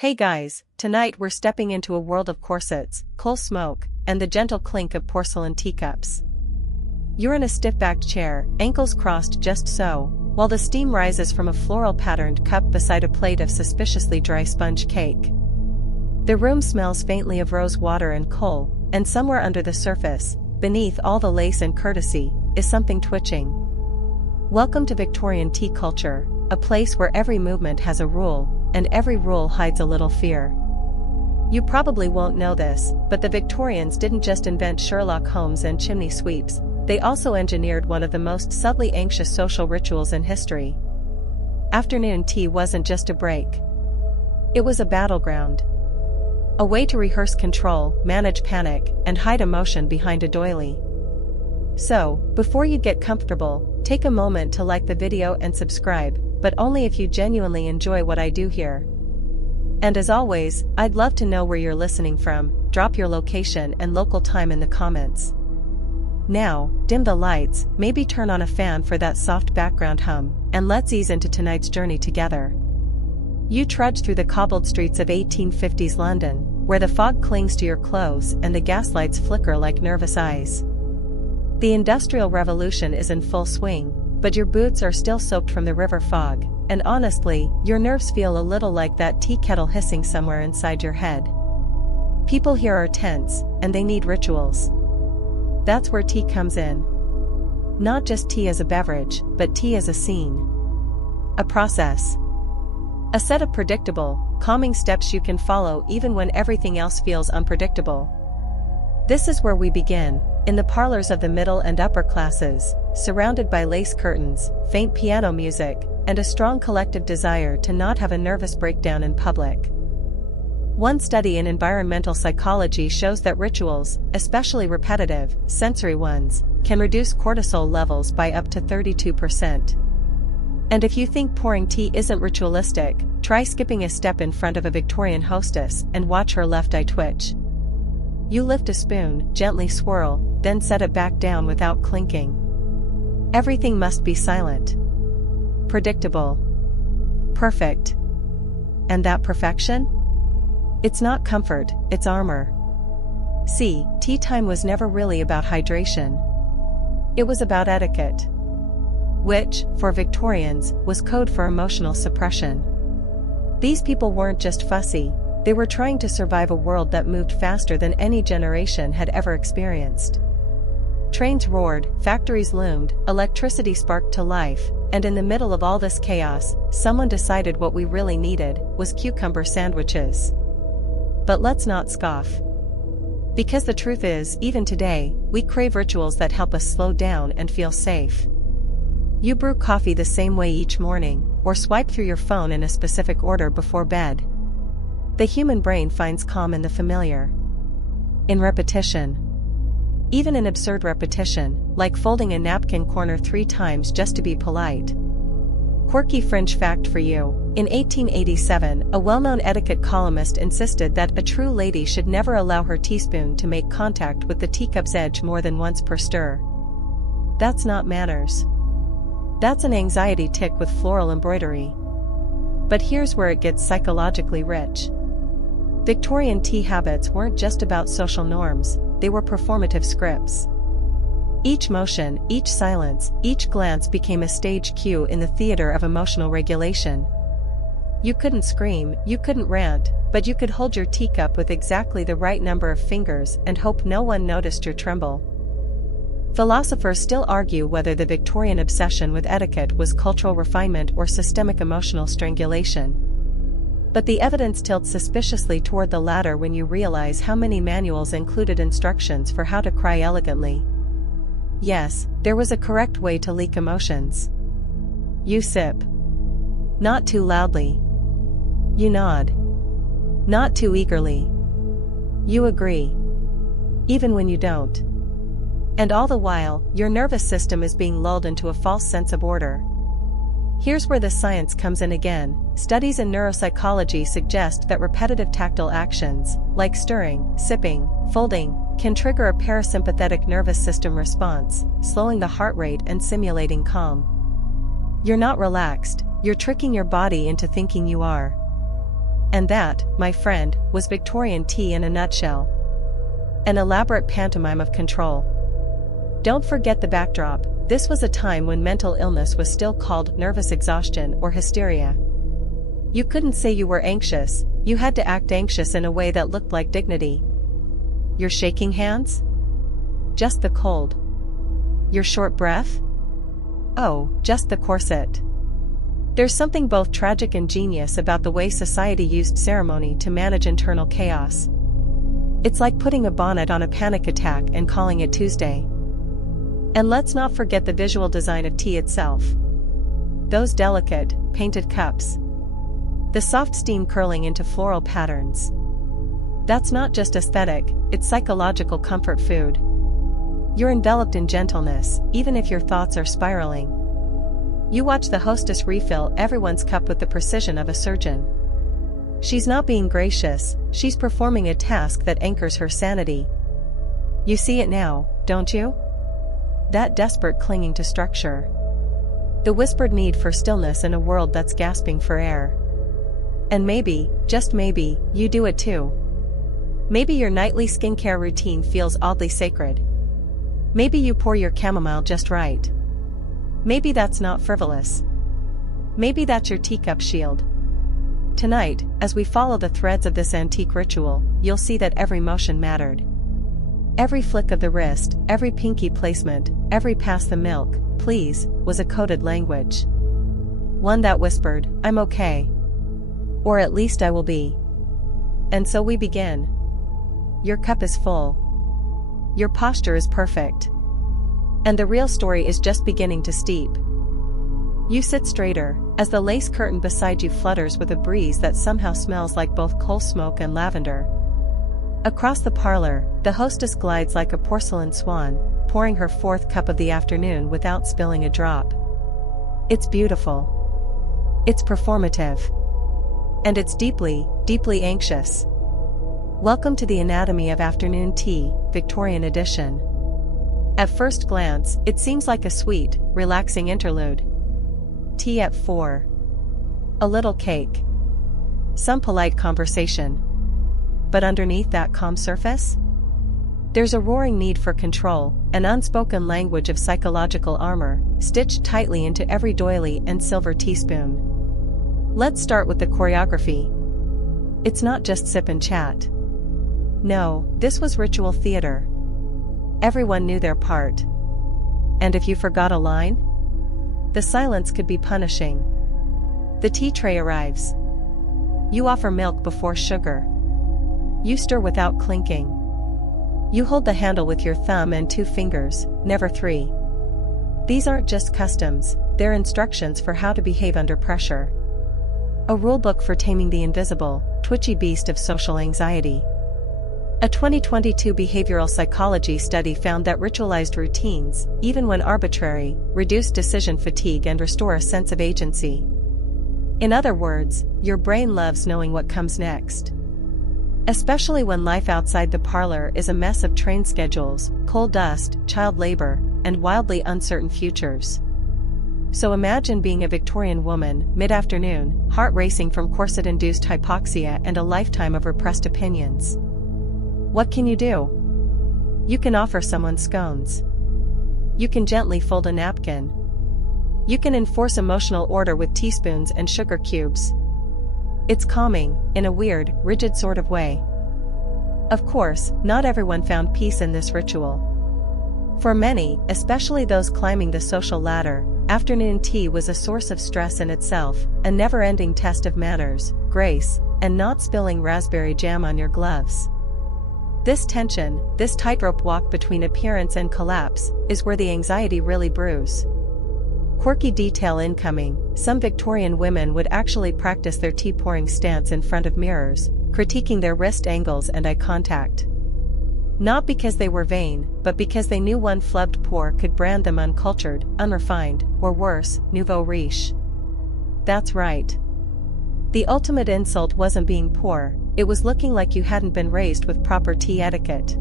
Hey guys, tonight we're stepping into a world of corsets, coal smoke, and the gentle clink of porcelain teacups. You're in a stiff-backed chair, ankles crossed just so, while the steam rises from a floral-patterned cup beside a plate of suspiciously dry sponge cake. The room smells faintly of rose water and coal, and somewhere under the surface, beneath all the lace and courtesy, is something twitching. Welcome to Victorian tea culture, a place where every movement has a rule, and every rule hides a little fear. You probably won't know this, but the Victorians didn't just invent Sherlock Holmes and chimney sweeps, they also engineered one of the most subtly anxious social rituals in history. Afternoon tea wasn't just a break. It was a battleground. A way to rehearse control, manage panic, and hide emotion behind a doily. So, before you get comfortable, take a moment to like the video and subscribe, but only if you genuinely enjoy what I do here. And as always, I'd love to know where you're listening from. Drop your location and local time in the comments. Now, dim the lights, maybe turn on a fan for that soft background hum, and let's ease into tonight's journey together. You trudge through the cobbled streets of 1850s London, where the fog clings to your clothes and the gaslights flicker like nervous eyes. The Industrial Revolution is in full swing, but your boots are still soaked from the river fog, and honestly, your nerves feel a little like that tea kettle hissing somewhere inside your head. People here are tense, and they need rituals. That's where tea comes in. Not just tea as a beverage, but tea as a scene. A process. A set of predictable, calming steps you can follow even when everything else feels unpredictable. This is where we begin, in the parlors of the middle and upper classes, surrounded by lace curtains, faint piano music, and a strong collective desire to not have a nervous breakdown in public. One study in environmental psychology shows that rituals, especially repetitive, sensory ones, can reduce cortisol levels by up to 32%. And if you think pouring tea isn't ritualistic, try skipping a step in front of a Victorian hostess and watch her left eye twitch. You lift a spoon, gently swirl, then set it back down without clinking. Everything must be silent. Predictable. Perfect. And that perfection? It's not comfort, it's armor. See, tea time was never really about hydration. It was about etiquette. Which, for Victorians, was code for emotional suppression. These people weren't just fussy, they were trying to survive a world that moved faster than any generation had ever experienced. Trains roared, factories loomed, electricity sparked to life, and in the middle of all this chaos, someone decided what we really needed was cucumber sandwiches. But let's not scoff. Because the truth is, even today, we crave rituals that help us slow down and feel safe. You brew coffee the same way each morning, or swipe through your phone in a specific order before bed. The human brain finds calm in the familiar. In repetition. Even in absurd repetition, like folding a napkin corner 3 times just to be polite. Quirky fringe fact for you, in 1887, a well-known etiquette columnist insisted that a true lady should never allow her teaspoon to make contact with the teacup's edge more than once per stir. That's not manners. That's an anxiety tick with floral embroidery. But here's where it gets psychologically rich. Victorian tea habits weren't just about social norms, they were performative scripts. Each motion, each silence, each glance became a stage cue in the theater of emotional regulation. You couldn't scream, you couldn't rant, but you could hold your teacup with exactly the right number of fingers and hope no one noticed your tremble. Philosophers still argue whether the Victorian obsession with etiquette was cultural refinement or systemic emotional strangulation. But the evidence tilts suspiciously toward the latter when you realize how many manuals included instructions for how to cry elegantly. Yes, there was a correct way to leak emotions. You sip. Not too loudly. You nod. Not too eagerly. You agree. Even when you don't. And all the while, your nervous system is being lulled into a false sense of order. Here's where the science comes in again. Studies in neuropsychology suggest that repetitive tactile actions, like stirring, sipping, folding, can trigger a parasympathetic nervous system response, slowing the heart rate and simulating calm. You're not relaxed, you're tricking your body into thinking you are. And that, my friend, was Victorian tea in a nutshell. An elaborate pantomime of control. Don't forget the backdrop. This was a time when mental illness was still called nervous exhaustion or hysteria. You couldn't say you were anxious, you had to act anxious in a way that looked like dignity. Your shaking hands? Just the cold. Your short breath? Oh, just the corset. There's something both tragic and genius about the way society used ceremony to manage internal chaos. It's like putting a bonnet on a panic attack and calling it Tuesday. And let's not forget the visual design of tea itself. Those delicate, painted cups. The soft steam curling into floral patterns. That's not just aesthetic, it's psychological comfort food. You're enveloped in gentleness, even if your thoughts are spiraling. You watch the hostess refill everyone's cup with the precision of a surgeon. She's not being gracious, she's performing a task that anchors her sanity. You see it now, don't you? That desperate clinging to structure. The whispered need for stillness in a world that's gasping for air. And maybe, just maybe, you do it too. Maybe your nightly skincare routine feels oddly sacred. Maybe you pour your chamomile just right. Maybe that's not frivolous. Maybe that's your teacup shield. Tonight, as we follow the threads of this antique ritual, you'll see that every motion mattered. Every flick of the wrist, every pinky placement, every pass the milk, please, was a coded language. One that whispered, I'm okay. Or at least I will be. And so we begin. Your cup is full. Your posture is perfect. And the real story is just beginning to steep. You sit straighter, as the lace curtain beside you flutters with a breeze that somehow smells like both coal smoke and lavender. Across the parlor, the hostess glides like a porcelain swan, pouring her fourth cup of the afternoon without spilling a drop. It's beautiful. It's performative. And it's deeply, deeply anxious. Welcome to the Anatomy of Afternoon Tea, Victorian edition. At first glance, it seems like a sweet, relaxing interlude. Tea at 4. A little cake. Some polite conversation. But underneath that calm surface? There's a roaring need for control, an unspoken language of psychological armor, stitched tightly into every doily and silver teaspoon. Let's start with the choreography. It's not just sip and chat. No, this was ritual theater. Everyone knew their part. And if you forgot a line? The silence could be punishing. The tea tray arrives. You offer milk before sugar. You stir without clinking. You hold the handle with your thumb and 2 fingers, never 3. These aren't just customs, they're instructions for how to behave under pressure. A rulebook for taming the invisible, twitchy beast of social anxiety. A 2022 behavioral psychology study found that ritualized routines, even when arbitrary, reduce decision fatigue and restore a sense of agency. In other words, your brain loves knowing what comes next. Especially when life outside the parlor is a mess of train schedules, coal dust, child labor, and wildly uncertain futures. So imagine being a Victorian woman, mid-afternoon, heart racing from corset-induced hypoxia and a lifetime of repressed opinions. What can you do? You can offer someone scones. You can gently fold a napkin. You can enforce emotional order with teaspoons and sugar cubes. It's calming, in a weird, rigid sort of way. Of course, not everyone found peace in this ritual. For many, especially those climbing the social ladder, afternoon tea was a source of stress in itself, a never-ending test of manners, grace, and not spilling raspberry jam on your gloves. This tension, this tightrope walk between appearance and collapse, is where the anxiety really brews. Quirky detail incoming, some Victorian women would actually practice their tea-pouring stance in front of mirrors, critiquing their wrist angles and eye contact. Not because they were vain, but because they knew one flubbed pour could brand them uncultured, unrefined, or worse, nouveau riche. That's right. The ultimate insult wasn't being poor, it was looking like you hadn't been raised with proper tea etiquette.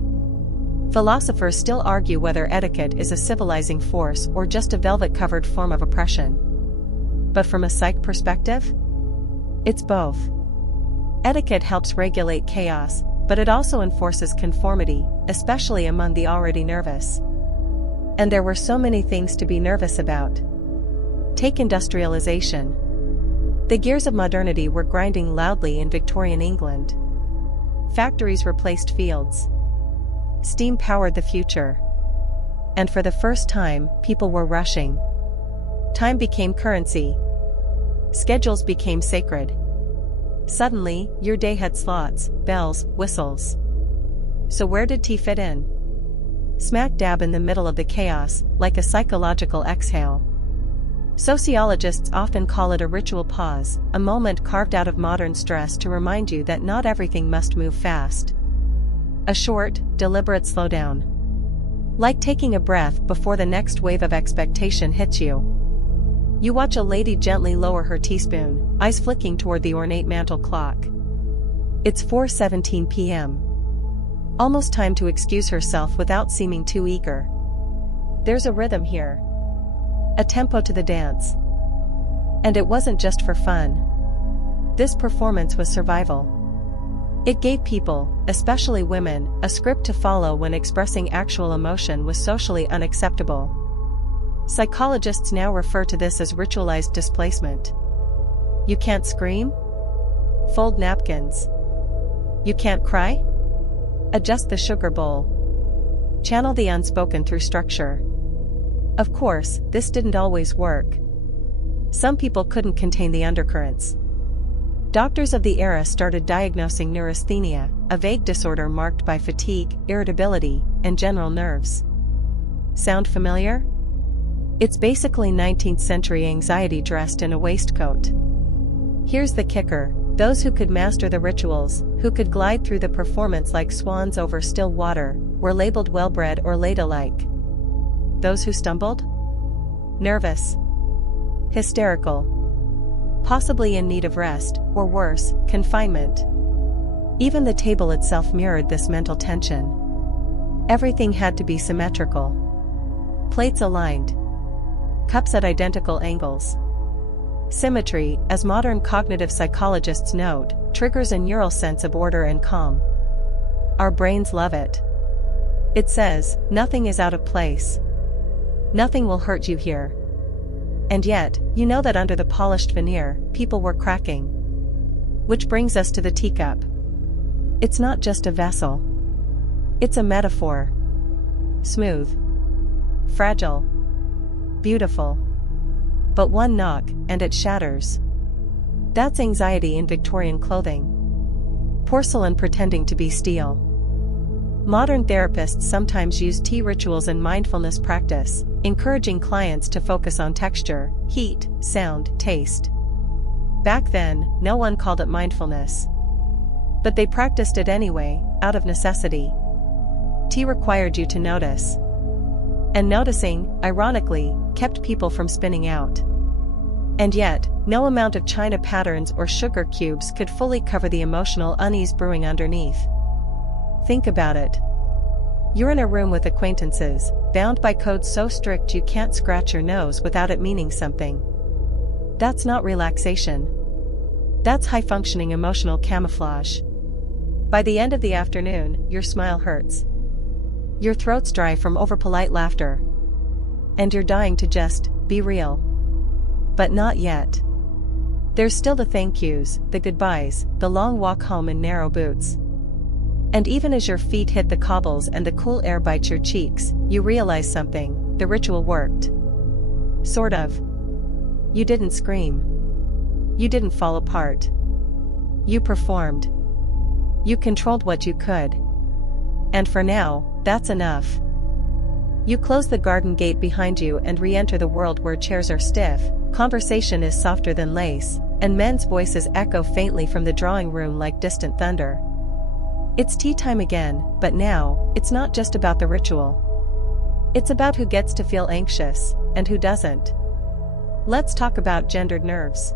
Philosophers still argue whether etiquette is a civilizing force or just a velvet-covered form of oppression. But from a psych perspective? It's both. Etiquette helps regulate chaos, but it also enforces conformity, especially among the already nervous. And there were so many things to be nervous about. Take industrialization. The gears of modernity were grinding loudly in Victorian England. Factories replaced fields. Steam powered the future. And for the first time, people were rushing. Time became currency. Schedules became sacred. Suddenly, your day had slots, bells, whistles. So where did tea fit in? Smack dab in the middle of the chaos, like a psychological exhale. Sociologists often call it a ritual pause, a moment carved out of modern stress to remind you that not everything must move fast. A short, deliberate slowdown. Like taking a breath before the next wave of expectation hits you. You watch a lady gently lower her teaspoon, eyes flicking toward the ornate mantel clock. It's 4:17 p.m. Almost time to excuse herself without seeming too eager. There's a rhythm here. A tempo to the dance. And it wasn't just for fun. This performance was survival. It gave people, especially women, a script to follow when expressing actual emotion was socially unacceptable. Psychologists now refer to this as ritualized displacement. You can't scream? Fold napkins. You can't cry? Adjust the sugar bowl. Channel the unspoken through structure. Of course, this didn't always work. Some people couldn't contain the undercurrents. Doctors of the era started diagnosing neurasthenia, a vague disorder marked by fatigue, irritability, and general nerves. Sound familiar? It's basically 19th century anxiety dressed in a waistcoat. Here's the kicker: those who could master the rituals, who could glide through the performance like swans over still water, were labeled well-bred or ladylike. Those who stumbled? Nervous. Hysterical. Possibly in need of rest, or worse, confinement. Even the table itself mirrored this mental tension. Everything had to be symmetrical. Plates aligned. Cups at identical angles. Symmetry, as modern cognitive psychologists note, triggers a neural sense of order and calm. Our brains love it. It says, nothing is out of place. Nothing will hurt you here. And yet, you know that under the polished veneer, people were cracking. Which brings us to the teacup. It's not just a vessel. It's a metaphor. Smooth. Fragile. Beautiful. But one knock, and it shatters. That's anxiety in Victorian clothing. Porcelain pretending to be steel. Modern therapists sometimes use tea rituals and mindfulness practice, encouraging clients to focus on texture, heat, sound, taste. Back then, no one called it mindfulness. But they practiced it anyway, out of necessity. Tea required you to notice. And noticing, ironically, kept people from spinning out. And yet, no amount of china patterns or sugar cubes could fully cover the emotional unease brewing underneath. Think about it. You're in a room with acquaintances, bound by codes so strict you can't scratch your nose without it meaning something. That's not relaxation. That's high-functioning emotional camouflage. By the end of the afternoon, your smile hurts. Your throat's dry from overpolite laughter. And you're dying to just be real. But not yet. There's still the thank yous, the goodbyes, the long walk home in narrow boots. And even as your feet hit the cobbles and the cool air bites your cheeks, you realize something: the ritual worked. Sort of. You didn't scream. You didn't fall apart. You performed. You controlled what you could. And for now, that's enough. You close the garden gate behind you and re-enter the world where chairs are stiff, conversation is softer than lace, and men's voices echo faintly from the drawing room like distant thunder. It's tea time again, but now, it's not just about the ritual. It's about who gets to feel anxious, and who doesn't. Let's talk about gendered nerves.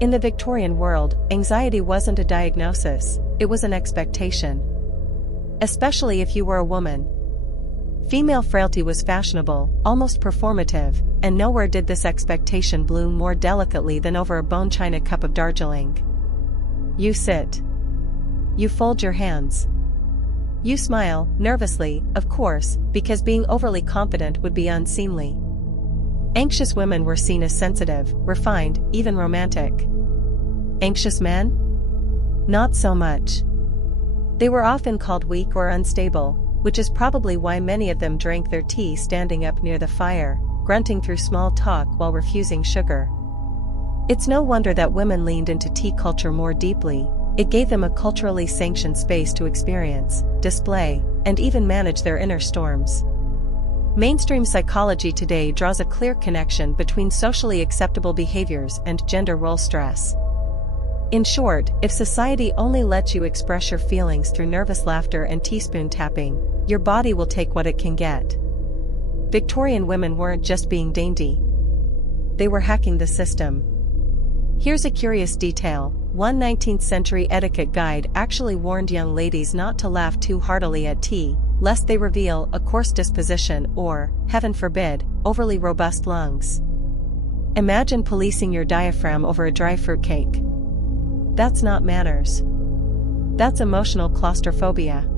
In the Victorian world, anxiety wasn't a diagnosis, it was an expectation. Especially if you were a woman. Female frailty was fashionable, almost performative, and nowhere did this expectation bloom more delicately than over a bone china cup of Darjeeling. You sit. You fold your hands. You smile, nervously, of course, because being overly confident would be unseemly. Anxious women were seen as sensitive, refined, even romantic. Anxious men? Not so much. They were often called weak or unstable, which is probably why many of them drank their tea standing up near the fire, grunting through small talk while refusing sugar. It's no wonder that women leaned into tea culture more deeply. It gave them a culturally sanctioned space to experience, display, and even manage their inner storms. Mainstream psychology today draws a clear connection between socially acceptable behaviors and gender role stress. In short, if society only lets you express your feelings through nervous laughter and teaspoon tapping, your body will take what it can get. Victorian women weren't just being dainty. They were hacking the system. Here's a curious detail. One 19th century etiquette guide actually warned young ladies not to laugh too heartily at tea, lest they reveal a coarse disposition or, heaven forbid, overly robust lungs. Imagine policing your diaphragm over a dry fruitcake. That's not manners. That's emotional claustrophobia.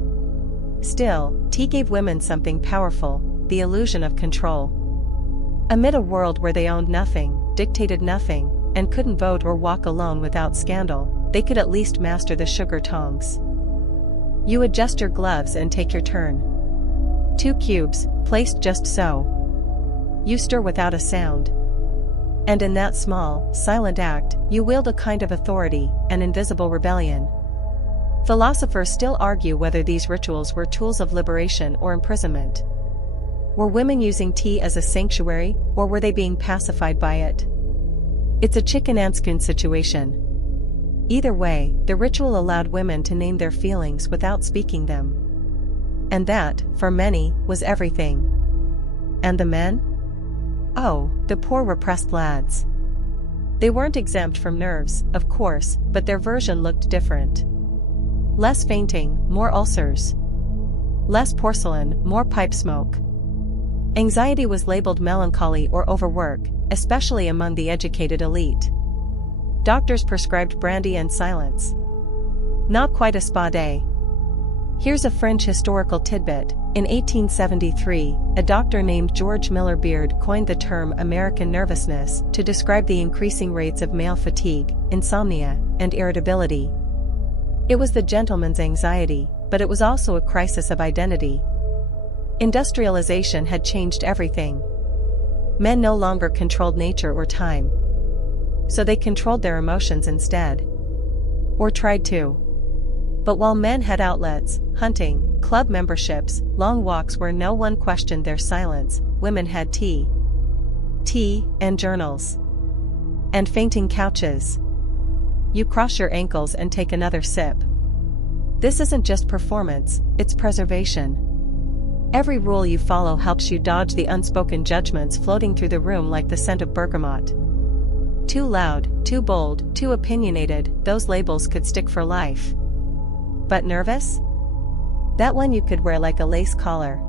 Still, tea gave women something powerful, the illusion of control. Amid a world where they owned nothing, dictated nothing, and couldn't vote or walk alone without scandal, they could at least master the sugar tongs. You adjust your gloves and take your turn. 2 cubes, placed just so. You stir without a sound. And in that small, silent act, you wield a kind of authority, an invisible rebellion. Philosophers still argue whether these rituals were tools of liberation or imprisonment. Were women using tea as a sanctuary, or were they being pacified by it? It's a chicken and spoon situation. Either way, the ritual allowed women to name their feelings without speaking them. And that, for many, was everything. And the men? Oh, the poor repressed lads. They weren't exempt from nerves, of course, but their version looked different. Less fainting, more ulcers. Less porcelain, more pipe smoke. Anxiety was labeled melancholy or overwork, especially among the educated elite. Doctors prescribed brandy and silence. Not quite a spa day. Here's a fringe historical tidbit. In 1873, a doctor named George Miller Beard coined the term American nervousness to describe the increasing rates of male fatigue, insomnia, and irritability. It was the gentleman's anxiety, but it was also a crisis of identity. Industrialization had changed everything. Men no longer controlled nature or time. So they controlled their emotions instead. Or tried to. But while men had outlets, hunting, club memberships, long walks where no one questioned their silence, women had tea. Tea, and journals. And fainting couches. You cross your ankles and take another sip. This isn't just performance, it's preservation. Every rule you follow helps you dodge the unspoken judgments floating through the room like the scent of bergamot. Too loud, too bold, too opinionated, those labels could stick for life. But nervous? That one you could wear like a lace collar.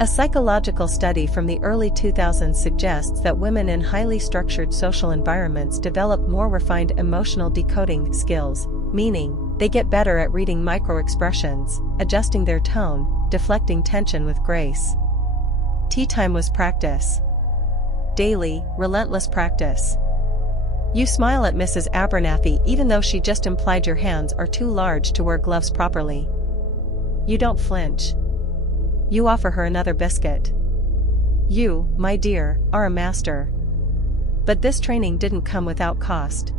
A psychological study from the early 2000s suggests that women in highly structured social environments develop more refined emotional decoding skills, meaning, they get better at reading micro-expressions, adjusting their tone, deflecting tension with grace. Tea time was practice. Daily, relentless practice. You smile at Mrs. Abernathy even though she just implied your hands are too large to wear gloves properly. You don't flinch. You offer her another biscuit. You, my dear, are a master. But this training didn't come without cost.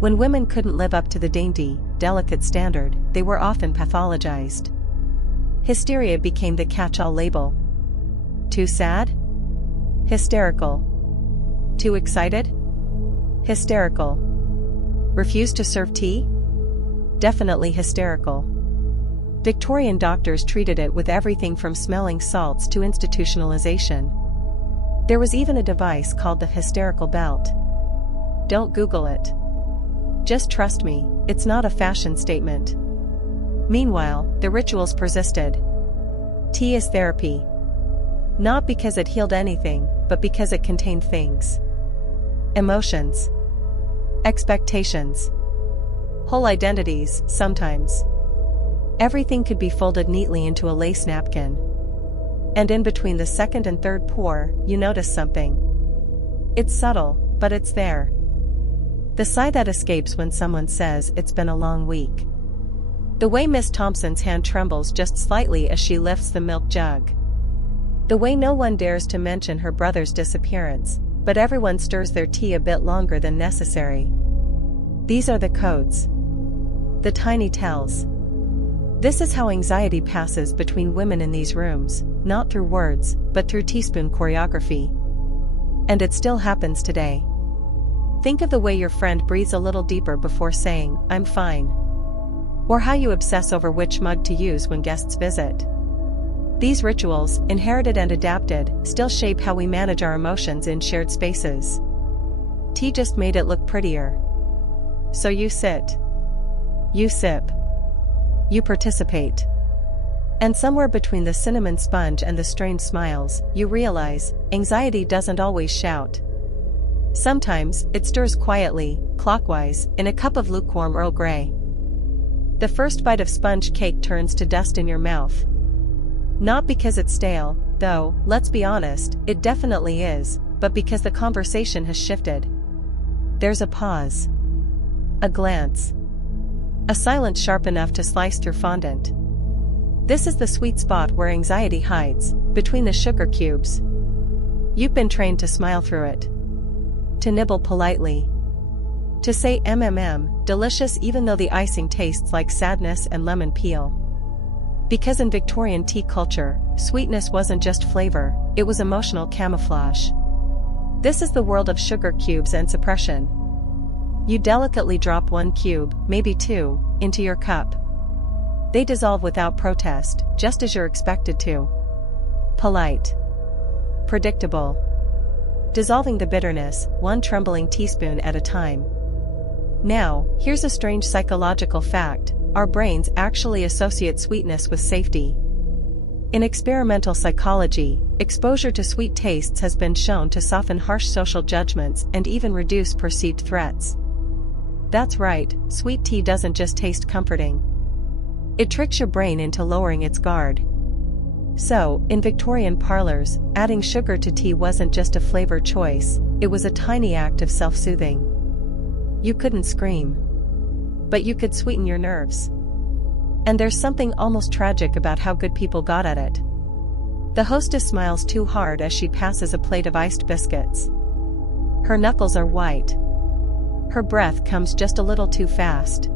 When women couldn't live up to the dainty, delicate standard, they were often pathologized. Hysteria became the catch-all label. Too sad? Hysterical. Too excited? Hysterical. Refused to serve tea? Definitely hysterical. Victorian doctors treated it with everything from smelling salts to institutionalization. There was even a device called the hysterical belt. Don't Google it. Just trust me, it's not a fashion statement. Meanwhile, the rituals persisted. Tea is therapy. Not because it healed anything, but because it contained things. Emotions. Expectations. whole identities, sometimes. Everything could be folded neatly into a lace napkin. And in between the second and third pour, you notice something. It's subtle, but it's there. The sigh that escapes when someone says it's been a long week. The way Miss Thompson's hand trembles just slightly as she lifts the milk jug. The way no one dares to mention her brother's disappearance, but everyone stirs their tea a bit longer than necessary. These are the codes. The tiny tells. This is how anxiety passes between women in these rooms, not through words, but through teaspoon choreography. And it still happens today. Think of the way your friend breathes a little deeper before saying, "I'm fine." Or how you obsess over which mug to use when guests visit. These rituals, inherited and adapted, still shape how we manage our emotions in shared spaces. Tea just made it look prettier. So you sit. You sip. You participate. And somewhere between the cinnamon sponge and the strained smiles, you realize, anxiety doesn't always shout. Sometimes, it stirs quietly, clockwise, in a cup of lukewarm Earl Grey. The first bite of sponge cake turns to dust in your mouth. Not because it's stale, though, let's be honest, it definitely is, but because the conversation has shifted. There's a pause. A glance. A silence sharp enough to slice through fondant. This is the sweet spot where anxiety hides, between the sugar cubes. You've been trained to smile through it. To nibble politely. To say delicious even though the icing tastes like sadness and lemon peel. Because in Victorian tea culture, sweetness wasn't just flavor, it was emotional camouflage. This is the world of sugar cubes and suppression. You delicately drop one cube, maybe two, into your cup. They dissolve without protest, just as you're expected to. Polite. Predictable. Dissolving the bitterness, one trembling teaspoon at a time. Now, here's a strange psychological fact: our brains actually associate sweetness with safety. In experimental psychology, exposure to sweet tastes has been shown to soften harsh social judgments and even reduce perceived threats. That's right, sweet tea doesn't just taste comforting. It tricks your brain into lowering its guard. So, in Victorian parlors, adding sugar to tea wasn't just a flavor choice, it was a tiny act of self-soothing. You couldn't scream. But you could sweeten your nerves. And there's something almost tragic about how good people got at it. The hostess smiles too hard as she passes a plate of iced biscuits. Her knuckles are white. Her breath comes just a little too fast.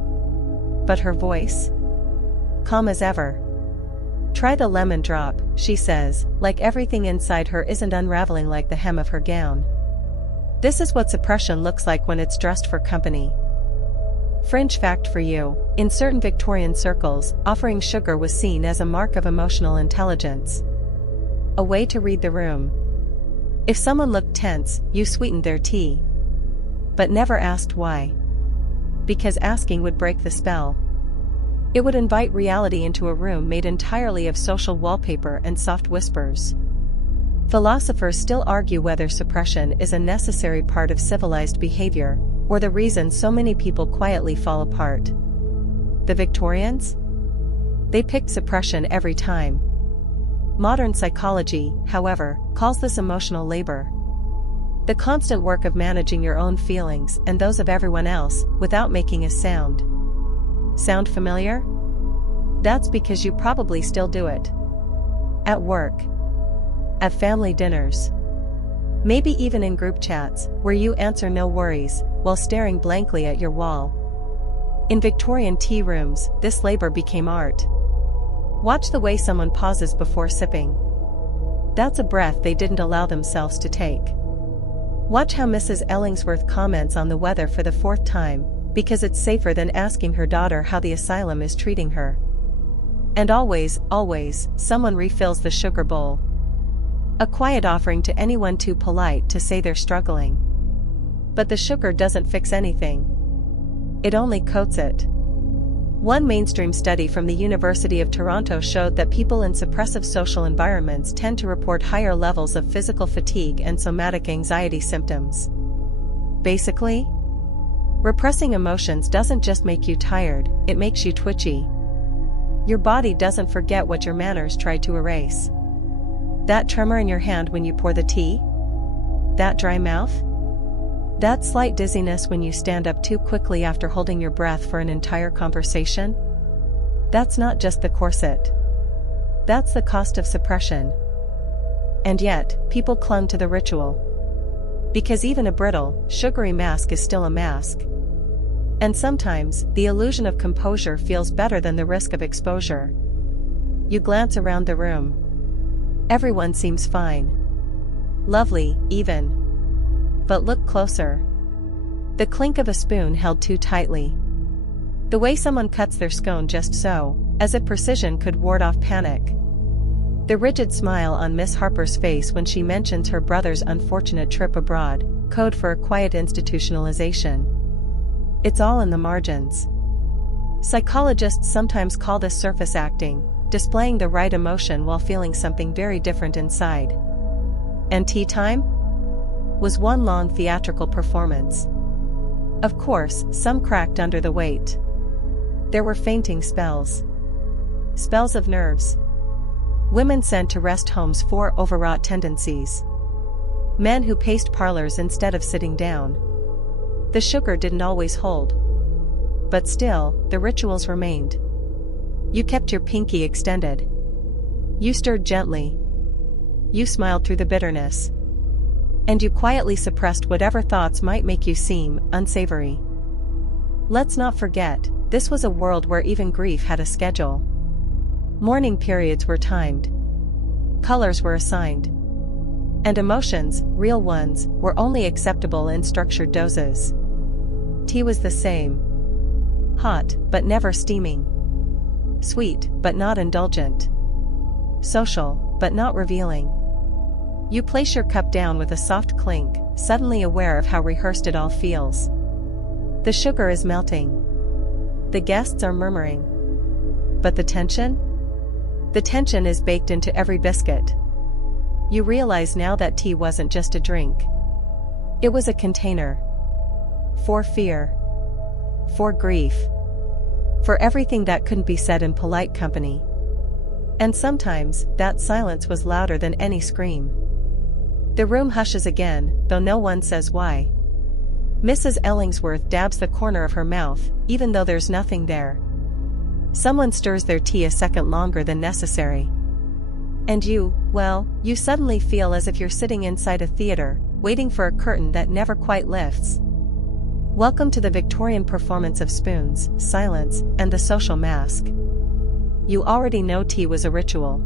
But her voice? Calm as ever. Try the lemon drop, she says, like everything inside her isn't unraveling like the hem of her gown. This is what suppression looks like when it's dressed for company. Fringe fact for you: in certain Victorian circles, offering sugar was seen as a mark of emotional intelligence. A way to read the room. If someone looked tense, you sweetened their tea. But never asked why. Because asking would break the spell. It would invite reality into a room made entirely of social wallpaper and soft whispers. Philosophers still argue whether suppression is a necessary part of civilized behavior, or the reason so many people quietly fall apart. The Victorians? They picked suppression every time. Modern psychology, however, calls this emotional labor. The constant work of managing your own feelings and those of everyone else, without making a sound. Sound familiar? That's because you probably still do it. At work. At family dinners. Maybe even in group chats, where you answer no worries, while staring blankly at your wall. In Victorian tea rooms, this labor became art. Watch the way someone pauses before sipping. That's a breath they didn't allow themselves to take. Watch how Mrs. Ellingsworth comments on the weather for the 4th time, because it's safer than asking her daughter how the asylum is treating her. And always, someone refills the sugar bowl. A quiet offering to anyone too polite to say they're struggling. But the sugar doesn't fix anything. It only coats it. One mainstream study from the University of Toronto showed that people in suppressive social environments tend to report higher levels of physical fatigue and somatic anxiety symptoms. Basically, Repressing emotions doesn't just make you tired, it makes you twitchy. Your body doesn't forget what your manners tried to erase. That tremor in your hand when you pour the tea? That dry mouth? That slight dizziness when you stand up too quickly after holding your breath for an entire conversation? That's not just the corset. That's the cost of suppression. And yet, people clung to the ritual. Because even a brittle, sugary mask is still a mask. And sometimes, the illusion of composure feels better than the risk of exposure. You glance around the room. Everyone seems fine. Lovely, even. But look closer. The clink of a spoon held too tightly. The way someone cuts their scone just so, as if precision could ward off panic. The rigid smile on Miss Harper's face when she mentions her brother's unfortunate trip abroad, code for a quiet institutionalization. It's all in the margins. Psychologists sometimes call this surface acting, displaying the right emotion while feeling something very different inside. And tea time? Was one long theatrical performance. Of course, some cracked under the weight. There were fainting spells. Spells of nerves. Women sent to rest homes for overwrought tendencies. Men who paced parlors instead of sitting down. The sugar didn't always hold. But still, the rituals remained. You kept your pinky extended. You stirred gently. You smiled through the bitterness. And you quietly suppressed whatever thoughts might make you seem unsavory. Let's not forget, this was a world where even grief had a schedule. Mourning periods were timed. Colors were assigned. And emotions, real ones, were only acceptable in structured doses. Tea was the same. Hot, but never steaming. Sweet, but not indulgent. Social, but not revealing. You place your cup down with a soft clink, suddenly aware of how rehearsed it all feels. The sugar is melting. The guests are murmuring. But the tension? The tension is baked into every biscuit. You realize now that tea wasn't just a drink. It was a container. For fear. For grief. For everything that couldn't be said in polite company. And sometimes, that silence was louder than any scream. The room hushes again, though no one says why. Mrs. Ellingsworth dabs the corner of her mouth, even though there's nothing there. Someone stirs their tea a second longer than necessary. And you, well, you suddenly feel as if you're sitting inside a theater, waiting for a curtain that never quite lifts. Welcome to the Victorian performance of spoons, silence, and the social mask. You already know tea was a ritual.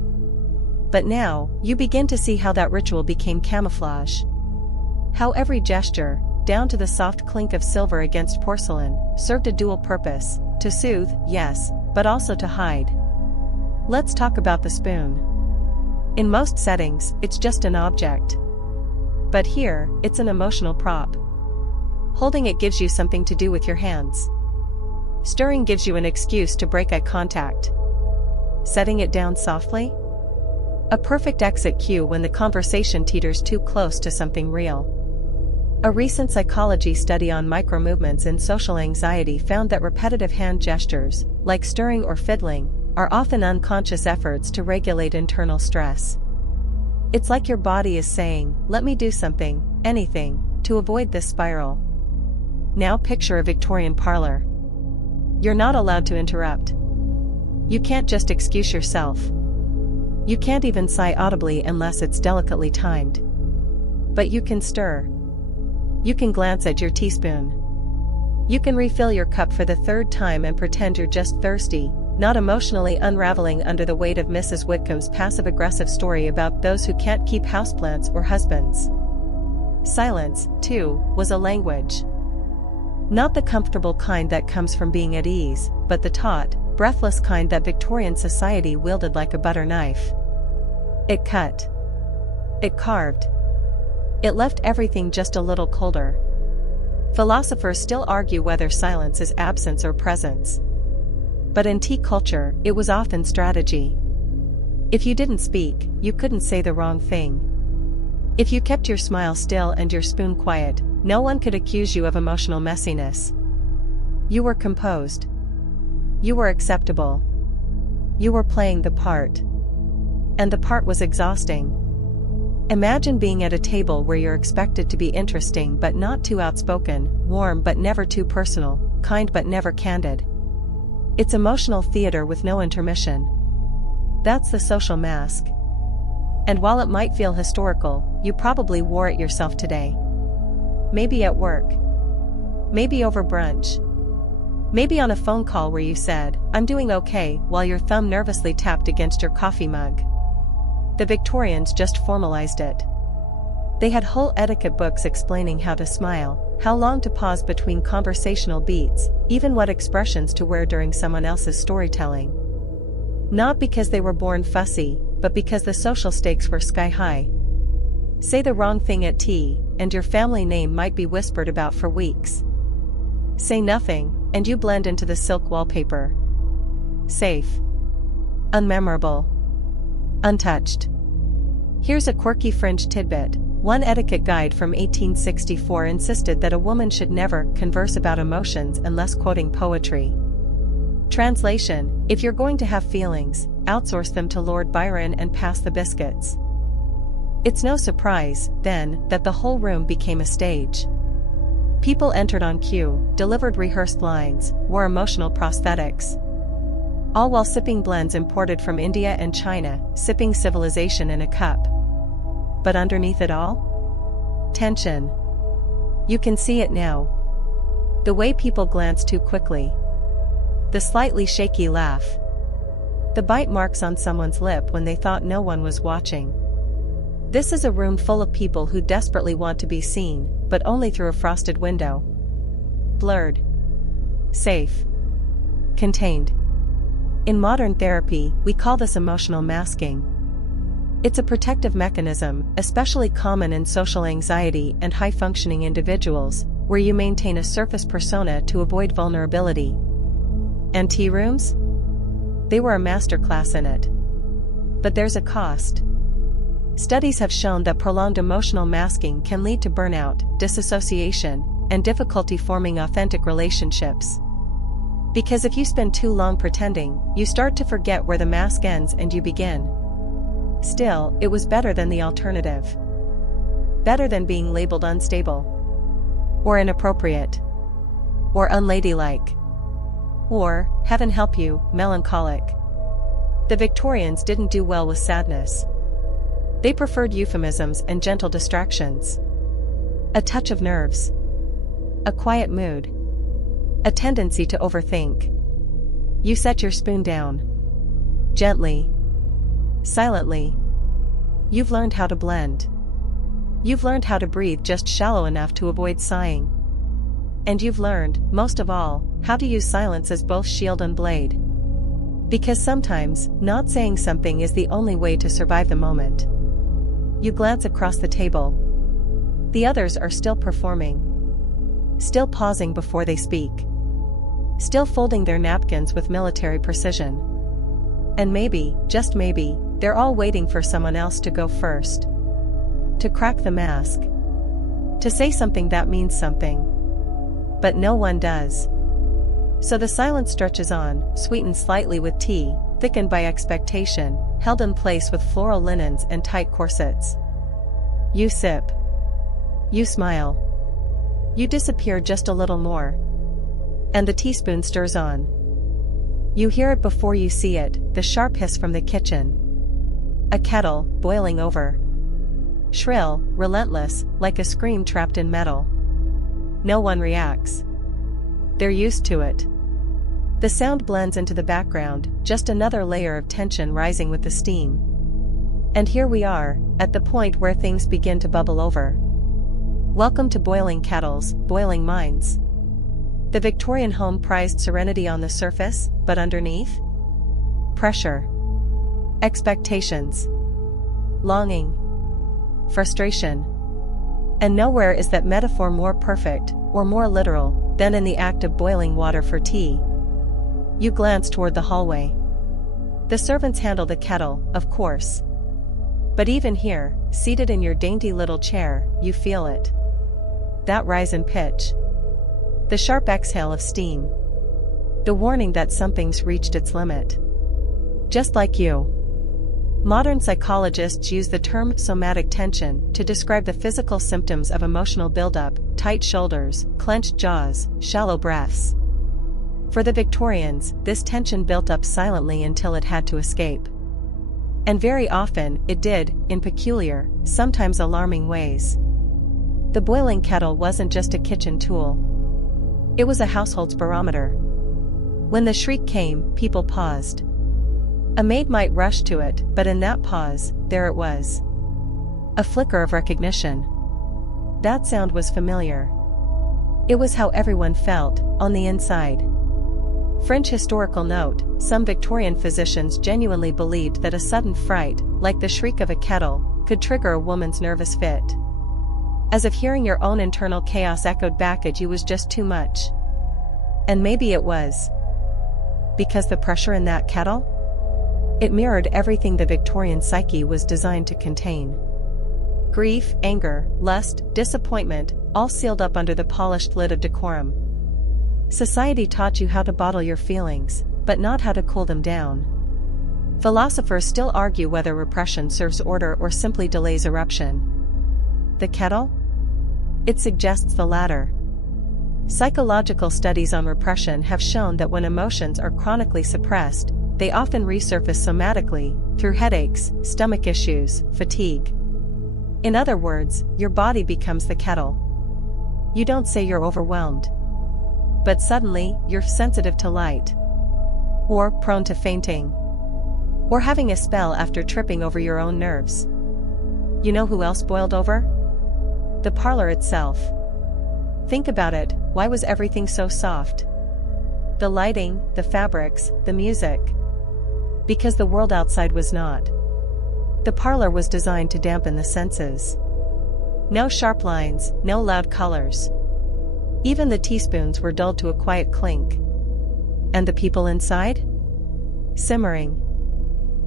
But now, you begin to see how that ritual became camouflage. How every gesture, down to the soft clink of silver against porcelain, served a dual purpose, to soothe, yes, but also to hide. Let's talk about the spoon. In most settings, it's just an object. But here, it's an emotional prop. Holding it gives you something to do with your hands. Stirring gives you an excuse to break eye contact. Setting it down softly? A perfect exit cue when the conversation teeters too close to something real. A recent psychology study on micromovements in social anxiety found that repetitive hand gestures, like stirring or fiddling, are often unconscious efforts to regulate internal stress. It's like your body is saying, let me do something, anything, to avoid this spiral. Now picture a Victorian parlor. You're not allowed to interrupt. You can't just excuse yourself. You can't even sigh audibly unless it's delicately timed. But you can stir. You can glance at your teaspoon. You can refill your cup for the third time and pretend you're just thirsty, not emotionally unraveling under the weight of Mrs. Whitcomb's passive-aggressive story about those who can't keep houseplants or husbands. Silence, too, was a language. Not the comfortable kind that comes from being at ease, but the taut, breathless kind that Victorian society wielded like a butter knife. It cut. It carved. It left everything just a little colder. Philosophers still argue whether silence is absence or presence. But in tea culture, it was often strategy. If you didn't speak, you couldn't say the wrong thing. If you kept your smile still and your spoon quiet, no one could accuse you of emotional messiness. You were composed. You were acceptable. You were playing the part. And the part was exhausting. Imagine being at a table where you're expected to be interesting but not too outspoken, warm but never too personal, kind but never candid. It's emotional theater with no intermission. That's the social mask. And while it might feel historical, you probably wore it yourself today. Maybe at work. Maybe over brunch. Maybe on a phone call where you said, "I'm doing okay," while your thumb nervously tapped against your coffee mug. The Victorians just formalized it. They had whole etiquette books explaining how to smile, how long to pause between conversational beats, even what expressions to wear during someone else's storytelling. Not because they were born fussy, but because the social stakes were sky high. Say the wrong thing at tea, and your family name might be whispered about for weeks. Say nothing, and you blend into the silk wallpaper. Safe. Unmemorable. Untouched. Here's a quirky fringe tidbit. One etiquette guide from 1864 insisted that a woman should never converse about emotions unless quoting poetry. Translation: if you're going to have feelings, outsource them to Lord Byron and pass the biscuits. It's no surprise, then, that the whole room became a stage. People entered on cue, delivered rehearsed lines, wore emotional prosthetics. All while sipping blends imported from India and China, sipping civilization in a cup. But underneath it all? Tension. You can see it now. The way people glance too quickly. The slightly shaky laugh. The bite marks on someone's lip when they thought no one was watching. This is a room full of people who desperately want to be seen, but only through a frosted window. Blurred. Safe. Contained. In modern therapy, we call this emotional masking. It's a protective mechanism, especially common in social anxiety and high-functioning individuals, where you maintain a surface persona to avoid vulnerability. And tea rooms? They were a masterclass in it. But there's a cost. Studies have shown that prolonged emotional masking can lead to burnout, disassociation, and difficulty forming authentic relationships. Because if you spend too long pretending, you start to forget where the mask ends and you begin. Still, it was better than the alternative. Better than being labeled unstable. Or inappropriate. Or unladylike. Or, heaven help you, melancholic. The Victorians didn't do well with sadness. They preferred euphemisms and gentle distractions. A touch of nerves. A quiet mood. A tendency to overthink. You set your spoon down. Gently. Silently. You've learned how to blend. You've learned how to breathe just shallow enough to avoid sighing. And you've learned, most of all, how to use silence as both shield and blade. Because sometimes, not saying something is the only way to survive the moment. You glance across the table. The others are still performing. Still pausing before they speak. Still folding their napkins with military precision. And maybe, just maybe, they're all waiting for someone else to go first. To crack the mask. To say something that means something. But no one does. So the silence stretches on, sweetened slightly with tea, thickened by expectation, held in place with floral linens and tight corsets. You sip. You smile. You disappear just a little more. And the teaspoon stirs on. You hear it before you see it, the sharp hiss from the kitchen. A kettle, boiling over. Shrill, relentless, like a scream trapped in metal. No one reacts. They're used to it. The sound blends into the background, just another layer of tension rising with the steam. And here we are, at the point where things begin to bubble over. Welcome to boiling kettles, boiling minds. The Victorian home prized serenity on the surface, but underneath? Pressure. Expectations. Longing. Frustration. And nowhere is that metaphor more perfect, or more literal, than in the act of boiling water for tea. You glance toward the hallway. The servants handle the kettle, of course. But even here, seated in your dainty little chair, you feel it. That rise in pitch. The sharp exhale of steam. The warning that something's reached its limit. Just like you. Modern psychologists use the term somatic tension to describe the physical symptoms of emotional buildup: tight shoulders, clenched jaws, shallow breaths. For the Victorians, this tension built up silently until it had to escape. And very often, it did, in peculiar, sometimes alarming ways. The boiling kettle wasn't just a kitchen tool. It was a household's barometer. When the shriek came, people paused. A maid might rush to it, but in that pause, there it was. A flicker of recognition. That sound was familiar. It was how everyone felt, on the inside. French historical note: some Victorian physicians genuinely believed that a sudden fright, like the shriek of a kettle, could trigger a woman's nervous fit. As if hearing your own internal chaos echoed back at you was just too much. And maybe it was. Because the pressure in that kettle? It mirrored everything the Victorian psyche was designed to contain. Grief, anger, lust, disappointment, all sealed up under the polished lid of decorum. Society taught you how to bottle your feelings, but not how to cool them down. Philosophers still argue whether repression serves order or simply delays eruption. The kettle? It suggests the latter. Psychological studies on repression have shown that when emotions are chronically suppressed, they often resurface somatically, through headaches, stomach issues, fatigue. In other words, your body becomes the kettle. You don't say you're overwhelmed. But suddenly, you're sensitive to light. Or prone to fainting. Or having a spell after tripping over your own nerves. You know who else boiled over? The parlor itself. Think about it, why was everything so soft? The lighting, the fabrics, the music. Because the world outside was not. The parlor was designed to dampen the senses. No sharp lines, no loud colors. Even the teaspoons were dulled to a quiet clink. And the people inside? Simmering.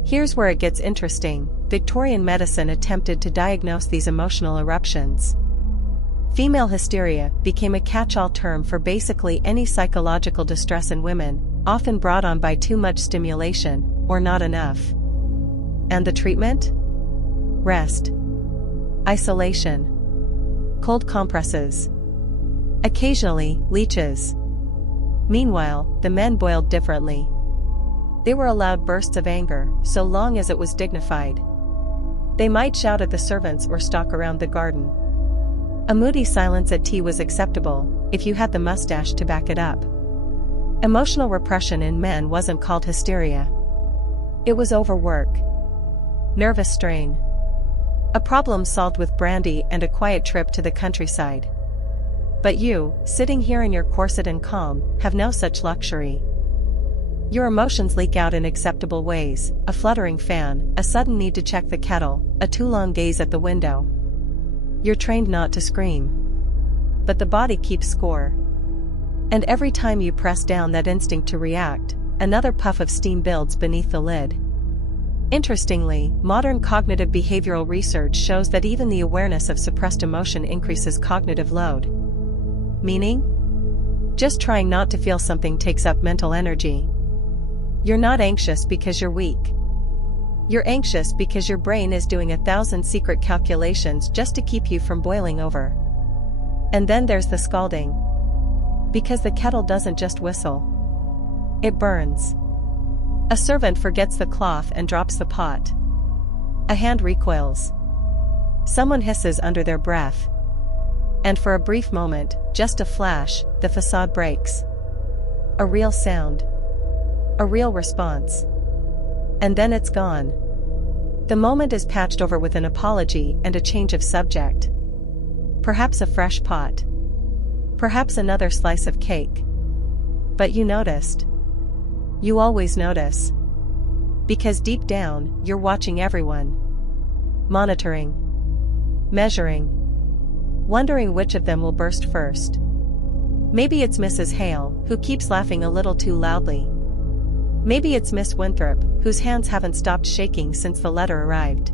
Here's where it gets interesting. Victorian medicine attempted to diagnose these emotional eruptions. Female hysteria became a catch-all term for basically any psychological distress in women, often brought on by too much stimulation, or not enough. And the treatment? Rest. Isolation. Cold compresses. Occasionally, leeches. Meanwhile, the men boiled differently. They were allowed bursts of anger, so long as it was dignified. They might shout at the servants or stalk around the garden. A moody silence at tea was acceptable, if you had the mustache to back it up. Emotional repression in men wasn't called hysteria. It was overwork. Nervous strain. A problem solved with brandy and a quiet trip to the countryside. But you, sitting here in your corset and calm, have no such luxury. Your emotions leak out in acceptable ways: a fluttering fan, a sudden need to check the kettle, a too long gaze at the window. You're trained not to scream. But the body keeps score. And every time you press down that instinct to react, another puff of steam builds beneath the lid. Interestingly, modern cognitive behavioral research shows that even the awareness of suppressed emotion increases cognitive load. Meaning? Just trying not to feel something takes up mental energy. You're not anxious because you're weak. You're anxious because your brain is doing 1,000 secret calculations just to keep you from boiling over. And then there's the scalding. Because the kettle doesn't just whistle. It burns. A servant forgets the cloth and drops the pot. A hand recoils. Someone hisses under their breath. And for a brief moment, just a flash, the facade breaks. A real sound. A real response. And then it's gone. The moment is patched over with an apology and a change of subject. Perhaps a fresh pot. Perhaps another slice of cake. But you noticed. You always notice. Because deep down, you're watching everyone. Monitoring. Measuring. Wondering which of them will burst first. Maybe it's Mrs. Hale, who keeps laughing a little too loudly. Maybe it's Miss Winthrop, whose hands haven't stopped shaking since the letter arrived.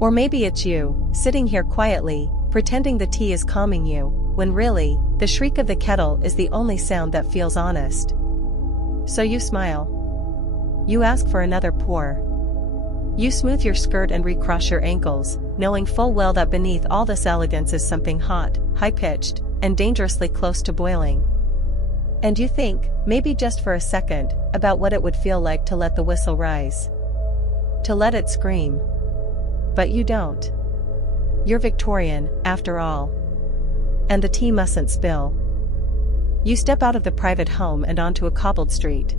Or maybe it's you, sitting here quietly, pretending the tea is calming you, when really, the shriek of the kettle is the only sound that feels honest. So you smile. You ask for another pour. You smooth your skirt and recross your ankles, knowing full well that beneath all this elegance is something hot, high-pitched, and dangerously close to boiling. And you think, maybe just for a second, about what it would feel like to let the whistle rise. To let it scream. But you don't. You're Victorian, after all. And the tea mustn't spill. You step out of the private home and onto a cobbled street.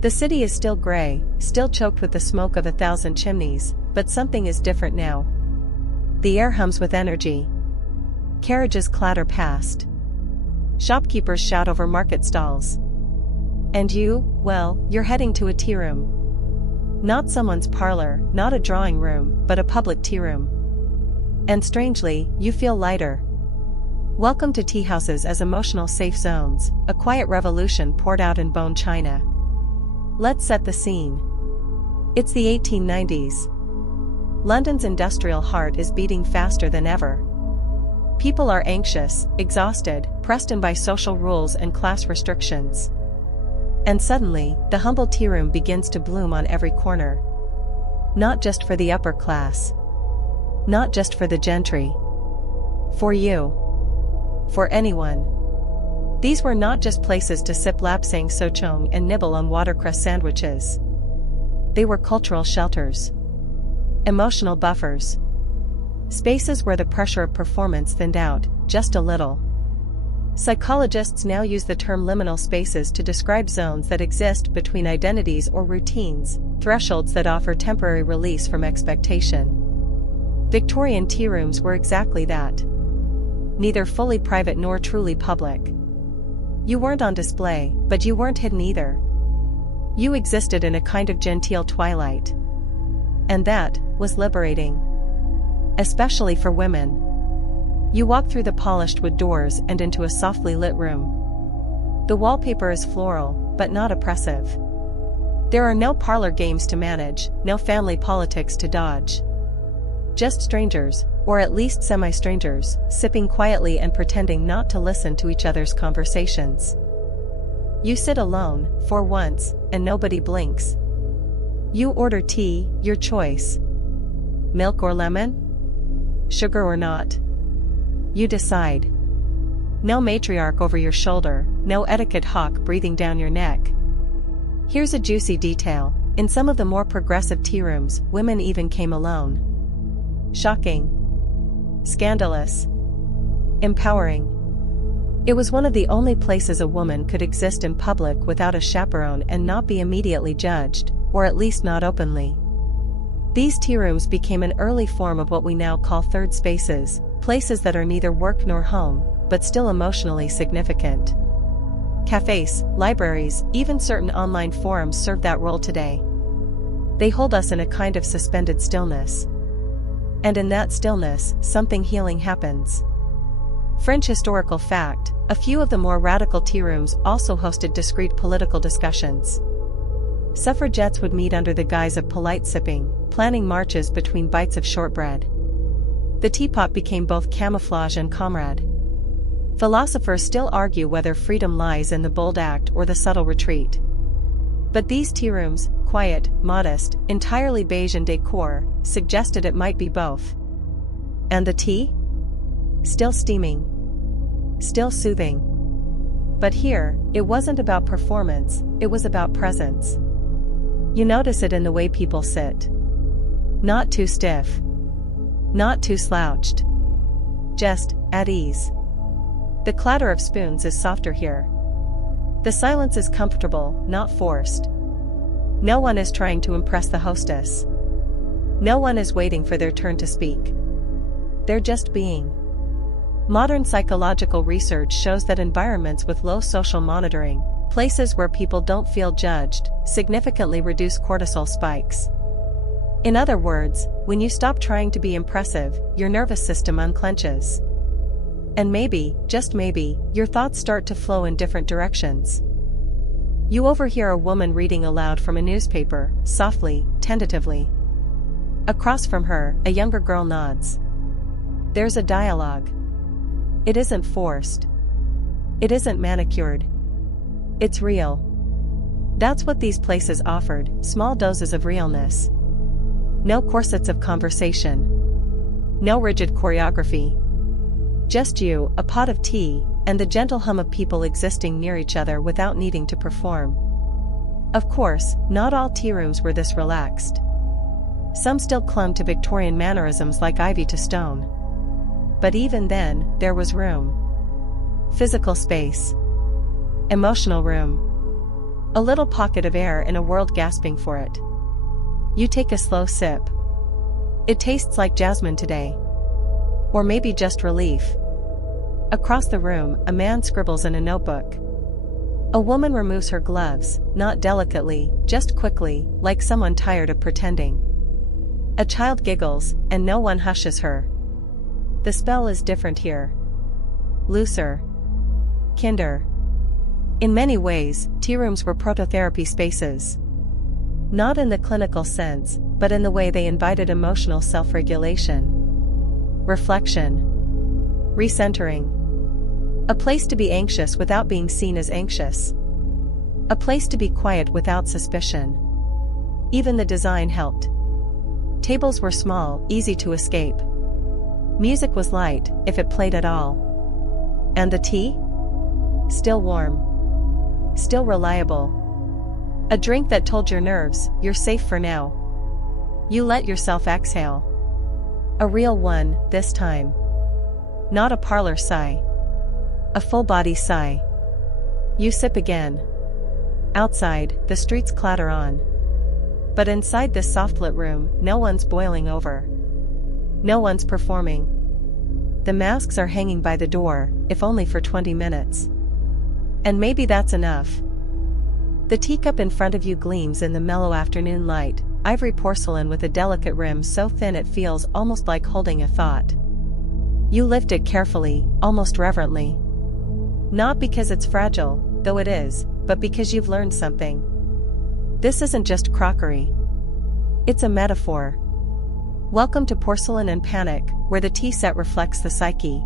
The city is still gray, still choked with the smoke of 1,000 chimneys, but something is different now. The air hums with energy. Carriages clatter past. Shopkeepers shout over market stalls. And you, well, you're heading to a tea room. Not someone's parlor, not a drawing room, but a public tea room. And strangely, you feel lighter. Welcome to tea houses as emotional safe zones, a quiet revolution poured out in bone china. Let's set the scene. It's the 1890s. London's industrial heart is beating faster than ever. People are anxious, exhausted, pressed in by social rules and class restrictions. And suddenly, the humble tea room begins to bloom on every corner. Not just for the upper class. Not just for the gentry. For you. For anyone. These were not just places to sip lapsang souchong and nibble on watercress sandwiches. They were cultural shelters. Emotional buffers. Spaces where the pressure of performance thinned out, just a little. Psychologists now use the term liminal spaces to describe zones that exist between identities or routines, thresholds that offer temporary release from expectation. Victorian tea rooms were exactly that. Neither fully private nor truly public. You weren't on display, but you weren't hidden either. You existed in a kind of genteel twilight. And that was liberating. Especially for women. You walk through the polished wood doors and into a softly lit room. The wallpaper is floral, but not oppressive. There are no parlor games to manage, no family politics to dodge. Just strangers, or at least semi-strangers, sipping quietly and pretending not to listen to each other's conversations. You sit alone, for once, and nobody blinks. You order tea, your choice. Milk or lemon? Sugar or not? You decide. No matriarch over your shoulder, no etiquette hawk breathing down your neck. Here's a juicy detail. In some of the more progressive tea rooms, women even came alone. Shocking. Scandalous. Empowering. It was one of the only places a woman could exist in public without a chaperone and not be immediately judged, or at least not openly. These tea rooms became an early form of what we now call third spaces, places that are neither work nor home, but still emotionally significant. Cafes, libraries, even certain online forums serve that role today. They hold us in a kind of suspended stillness. And in that stillness, something healing happens. French historical fact, a few of the more radical tea rooms also hosted discreet political discussions. Suffragettes would meet under the guise of polite sipping, planning marches between bites of shortbread. The teapot became both camouflage and comrade. Philosophers still argue whether freedom lies in the bold act or the subtle retreat. But these tea rooms, quiet, modest, entirely beige in decor, suggested it might be both. And the tea? Still steaming. Still soothing. But here, it wasn't about performance, it was about presence. You notice it in the way people sit. Not too stiff. Not too slouched. Just, at ease. The clatter of spoons is softer here. The silence is comfortable, not forced. No one is trying to impress the hostess. No one is waiting for their turn to speak. They're just being. Modern psychological research shows that environments with low social monitoring, places where people don't feel judged, significantly reduce cortisol spikes. In other words, when you stop trying to be impressive, your nervous system unclenches. And maybe, just maybe, your thoughts start to flow in different directions. You overhear a woman reading aloud from a newspaper, softly, tentatively. Across from her, a younger girl nods. There's a dialogue. It isn't forced. It isn't manicured. It's real. That's what these places offered, small doses of realness. No corsets of conversation. No rigid choreography. Just you, a pot of tea, and the gentle hum of people existing near each other without needing to perform. Of course, not all tea rooms were this relaxed. Some still clung to Victorian mannerisms like ivy to stone. But even then, there was room. Physical space. Emotional room. A little pocket of air in a world gasping for it. You take a slow sip. It tastes like jasmine today. Or maybe just relief. Across the room, a man scribbles in a notebook. A woman removes her gloves, not delicately, just quickly, like someone tired of pretending. A child giggles, and no one hushes her. The spell is different here. Looser. Kinder. In many ways, tea rooms were prototherapy spaces. Not in the clinical sense, but in the way they invited emotional self-regulation. Reflection. Recentering. A place to be anxious without being seen as anxious. A place to be quiet without suspicion. Even the design helped. Tables were small, easy to escape. Music was light, if it played at all. And the tea? Still warm. Still reliable. A drink that told your nerves, you're safe for now. You let yourself exhale. A real one, this time. Not a parlor sigh. A full-body sigh. You sip again. Outside, the streets clatter on. But inside this soft-lit room, no one's boiling over. No one's performing. The masks are hanging by the door, if only for 20 minutes. And maybe that's enough. The teacup in front of you gleams in the mellow afternoon light, ivory porcelain with a delicate rim so thin it feels almost like holding a thought. You lift it carefully, almost reverently. Not because it's fragile, though it is, but because you've learned something. This isn't just crockery. It's a metaphor. Welcome to Porcelain and Panic, where the tea set reflects the psyche.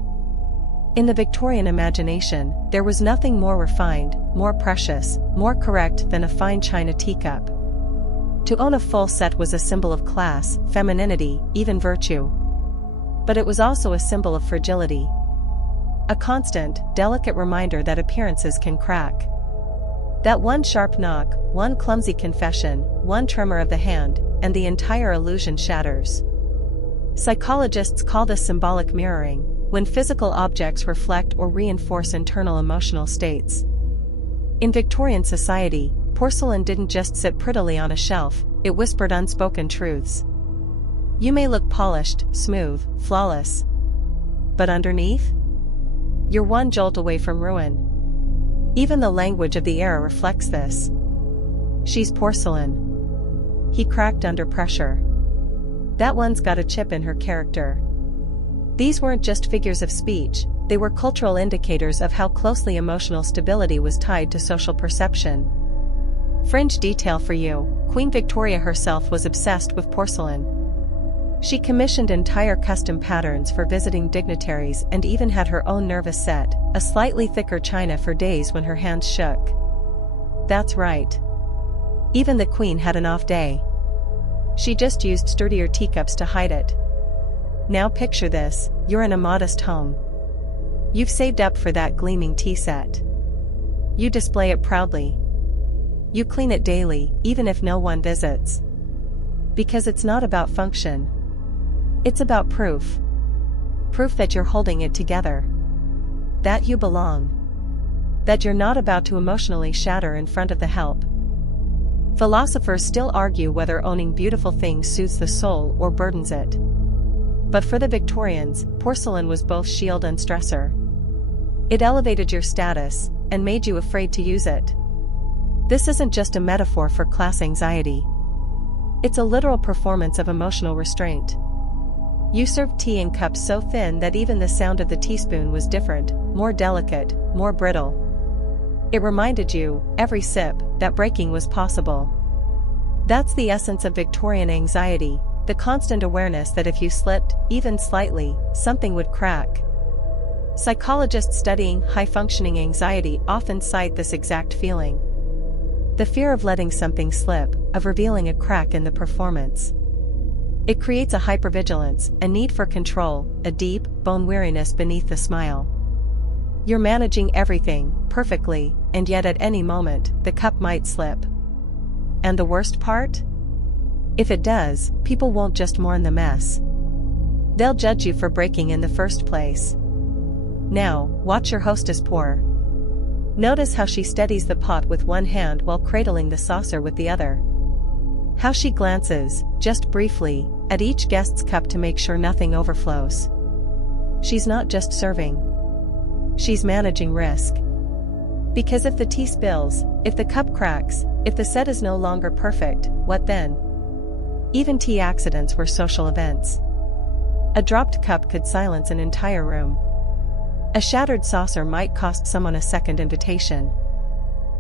In the Victorian imagination, there was nothing more refined, more precious, more correct than a fine china teacup. To own a full set was a symbol of class, femininity, even virtue. But it was also a symbol of fragility. A constant, delicate reminder that appearances can crack. That one sharp knock, one clumsy confession, one tremor of the hand, and the entire illusion shatters. Psychologists call this symbolic mirroring, when physical objects reflect or reinforce internal emotional states. In Victorian society, porcelain didn't just sit prettily on a shelf, it whispered unspoken truths. You may look polished, smooth, flawless. But underneath? You're one jolt away from ruin. Even the language of the era reflects this. She's porcelain. He cracked under pressure. That one's got a chip in her character. These weren't just figures of speech, they were cultural indicators of how closely emotional stability was tied to social perception. Fringe detail for you, Queen Victoria herself was obsessed with porcelain. She commissioned entire custom patterns for visiting dignitaries and even had her own nervous set, a slightly thicker china for days when her hands shook. That's right. Even the Queen had an off day. She just used sturdier teacups to hide it. Now picture this, you're in a modest home. You've saved up for that gleaming tea set. You display it proudly. You clean it daily, even if no one visits. Because it's not about function. It's about proof. Proof that you're holding it together. That you belong. That you're not about to emotionally shatter in front of the help. Philosophers still argue whether owning beautiful things soothes the soul or burdens it. But for the Victorians, porcelain was both shield and stressor. It elevated your status, and made you afraid to use it. This isn't just a metaphor for class anxiety. It's a literal performance of emotional restraint. You served tea in cups so thin that even the sound of the teaspoon was different, more delicate, more brittle. It reminded you, every sip, that breaking was possible. That's the essence of Victorian anxiety, the constant awareness that if you slipped, even slightly, something would crack. Psychologists studying high-functioning anxiety often cite this exact feeling. The fear of letting something slip, of revealing a crack in the performance. It creates a hypervigilance, a need for control, a deep, bone weariness beneath the smile. You're managing everything, perfectly, and yet at any moment, the cup might slip. And the worst part? If it does, people won't just mourn the mess. They'll judge you for breaking in the first place. Now, watch your hostess pour. Notice how she steadies the pot with one hand while cradling the saucer with the other. How she glances, just briefly, at each guest's cup to make sure nothing overflows. She's not just serving. She's managing risk. Because if the tea spills, if the cup cracks, if the set is no longer perfect, what then? Even tea accidents were social events. A dropped cup could silence an entire room. A shattered saucer might cost someone a second invitation.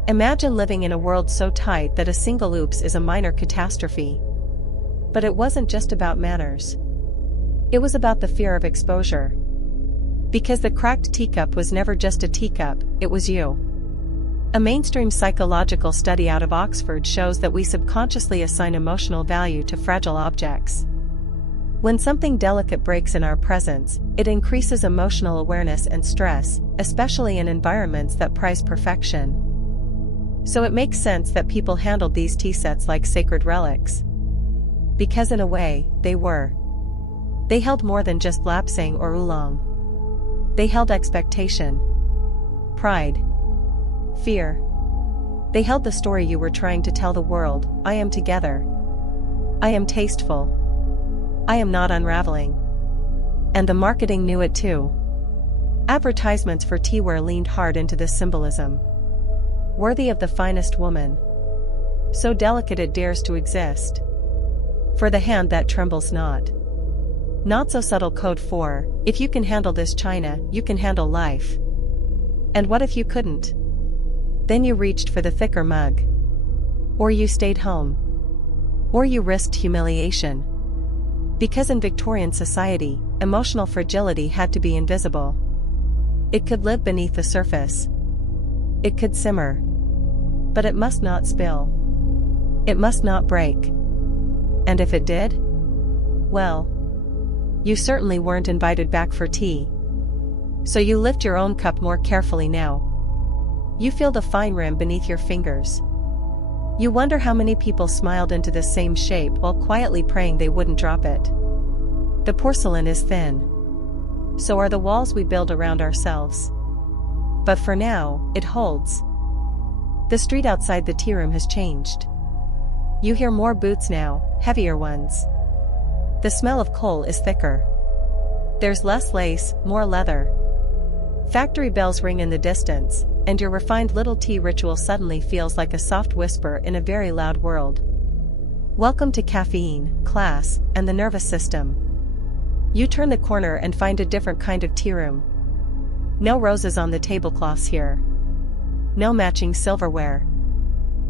Imagine living in a world so tight that a single oops is a minor catastrophe. But it wasn't just about manners. It was about the fear of exposure. Because the cracked teacup was never just a teacup, it was you. A mainstream psychological study out of Oxford shows that we subconsciously assign emotional value to fragile objects. When something delicate breaks in our presence, it increases emotional awareness and stress, especially in environments that prize perfection. So it makes sense that people handled these tea sets like sacred relics. Because in a way, they were. They held more than just lapsang or oolong. They held expectation, pride, fear. They held the story you were trying to tell the world. I am together. I am tasteful. I am not unraveling. And the marketing knew it too. Advertisements for teaware leaned hard into this symbolism. Worthy of the finest woman. So delicate it dares to exist. For the hand that trembles not. Not so subtle code for, if you can handle this china, you can handle life. And what if you couldn't? Then you reached for the thicker mug. Or you stayed home. Or you risked humiliation. Because in Victorian society, emotional fragility had to be invisible. It could live beneath the surface. It could simmer. But it must not spill. It must not break. And if it did? Well, you certainly weren't invited back for tea. So you lift your own cup more carefully now. You feel the fine rim beneath your fingers. You wonder how many people smiled into this same shape while quietly praying they wouldn't drop it. The porcelain is thin. So are the walls we build around ourselves. But for now, it holds. The street outside the tea room has changed. You hear more boots now, heavier ones. The smell of coal is thicker. There's less lace, more leather. Factory bells ring in the distance, and your refined little tea ritual suddenly feels like a soft whisper in a very loud world. Welcome to caffeine, class, and the nervous system. You turn the corner and find a different kind of tea room. No roses on the tablecloths here. No matching silverware.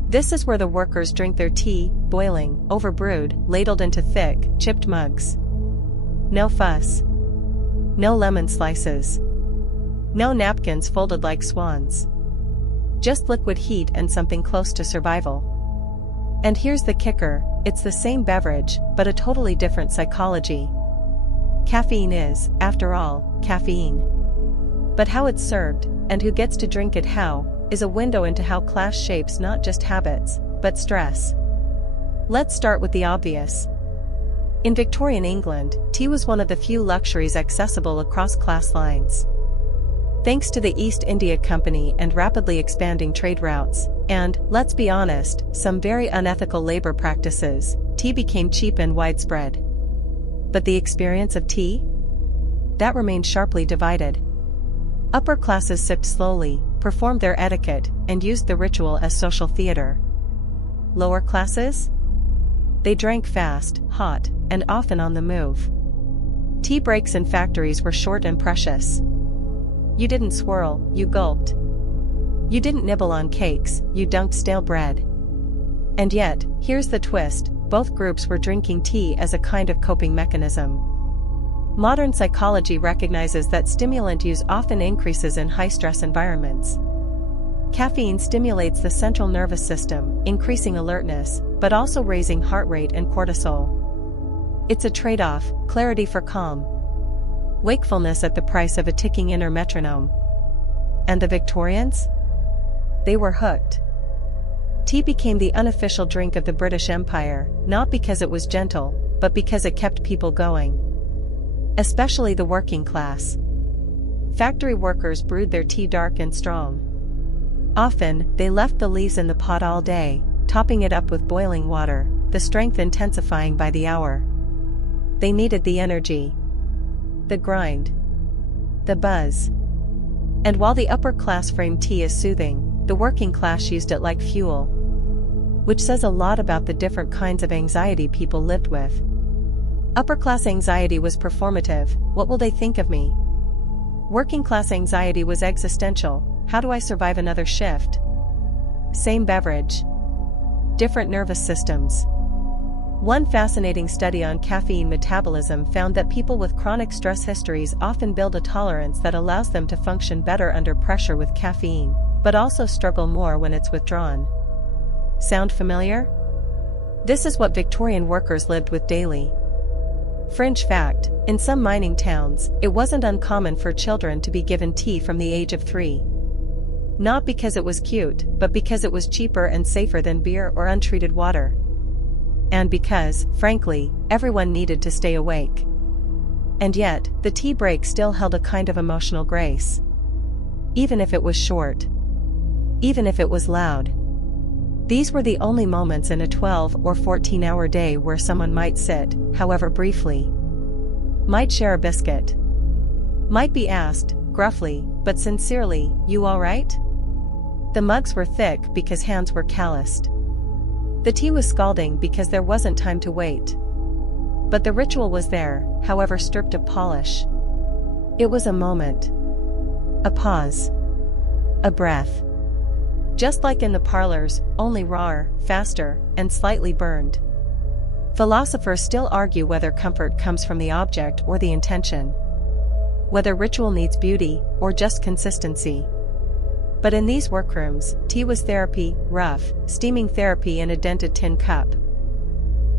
This is where the workers drink their tea, boiling, overbrewed, ladled into thick, chipped mugs. No fuss. No lemon slices. No napkins folded like swans. Just liquid heat and something close to survival. And here's the kicker, it's the same beverage, but a totally different psychology. Caffeine is, after all, caffeine. But how it's served, and who gets to drink it how, is a window into how class shapes not just habits, but stress. Let's start with the obvious. In Victorian England, tea was one of the few luxuries accessible across class lines. Thanks to the East India Company and rapidly expanding trade routes, and, let's be honest, some very unethical labor practices, tea became cheap and widespread. But the experience of tea? That remained sharply divided. Upper classes sipped slowly, performed their etiquette, and used the ritual as social theater. Lower classes? They drank fast, hot, and often on the move. Tea breaks in factories were short and precious. You didn't swirl, you gulped. You didn't nibble on cakes, you dunked stale bread. And yet, here's the twist, both groups were drinking tea as a kind of coping mechanism. Modern psychology recognizes that stimulant use often increases in high-stress environments. Caffeine stimulates the central nervous system, increasing alertness, but also raising heart rate and cortisol. It's a trade-off, clarity for calm. Wakefulness at the price of a ticking inner metronome. And the Victorians? They were hooked. Tea became the unofficial drink of the British Empire, not because it was gentle, but because it kept people going. Especially the working class. Factory workers brewed their tea dark and strong. Often, they left the leaves in the pot all day, topping it up with boiling water, the strength intensifying by the hour. They needed the energy. The grind. The buzz. And while the upper class framed tea as soothing, the working class used it like fuel. Which says a lot about the different kinds of anxiety people lived with. Upper class anxiety was performative, what will they think of me? Working class anxiety was existential, how do I survive another shift? Same beverage. Different nervous systems. One fascinating study on caffeine metabolism found that people with chronic stress histories often build a tolerance that allows them to function better under pressure with caffeine, but also struggle more when it's withdrawn. Sound familiar? This is what Victorian workers lived with daily. Fringe fact, in some mining towns, it wasn't uncommon for children to be given tea from the age of 3. Not because it was cute, but because it was cheaper and safer than beer or untreated water. And because, frankly, everyone needed to stay awake. And yet, the tea break still held a kind of emotional grace. Even if it was short. Even if it was loud. These were the only moments in a 12 or 14-hour day where someone might sit, however briefly. Might share a biscuit. Might be asked, gruffly, but sincerely, "You all right?" The mugs were thick because hands were calloused. The tea was scalding because there wasn't time to wait. But the ritual was there, however stripped of polish. It was a moment. A pause. A breath. Just like in the parlors, only rawer, faster, and slightly burned. Philosophers still argue whether comfort comes from the object or the intention. Whether ritual needs beauty, or just consistency. But in these workrooms, tea was therapy, rough, steaming therapy in a dented tin cup.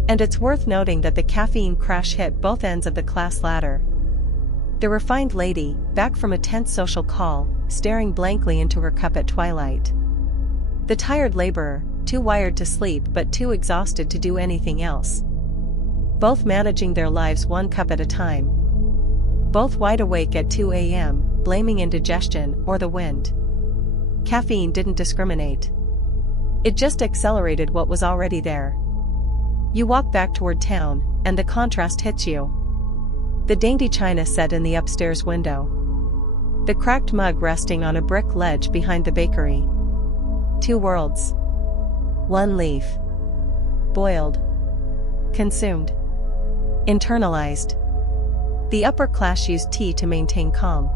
And it's worth noting that the caffeine crash hit both ends of the class ladder. The refined lady, back from a tense social call, staring blankly into her cup at twilight. The tired laborer, too wired to sleep but too exhausted to do anything else. Both managing their lives one cup at a time. Both wide awake at 2 a.m., blaming indigestion or the wind. Caffeine didn't discriminate. It just accelerated what was already there. You walk back toward town, and the contrast hits you. The dainty china set in the upstairs window. The cracked mug resting on a brick ledge behind the bakery. 2 worlds. One leaf. Boiled. Consumed. Internalized. The upper class used tea to maintain calm.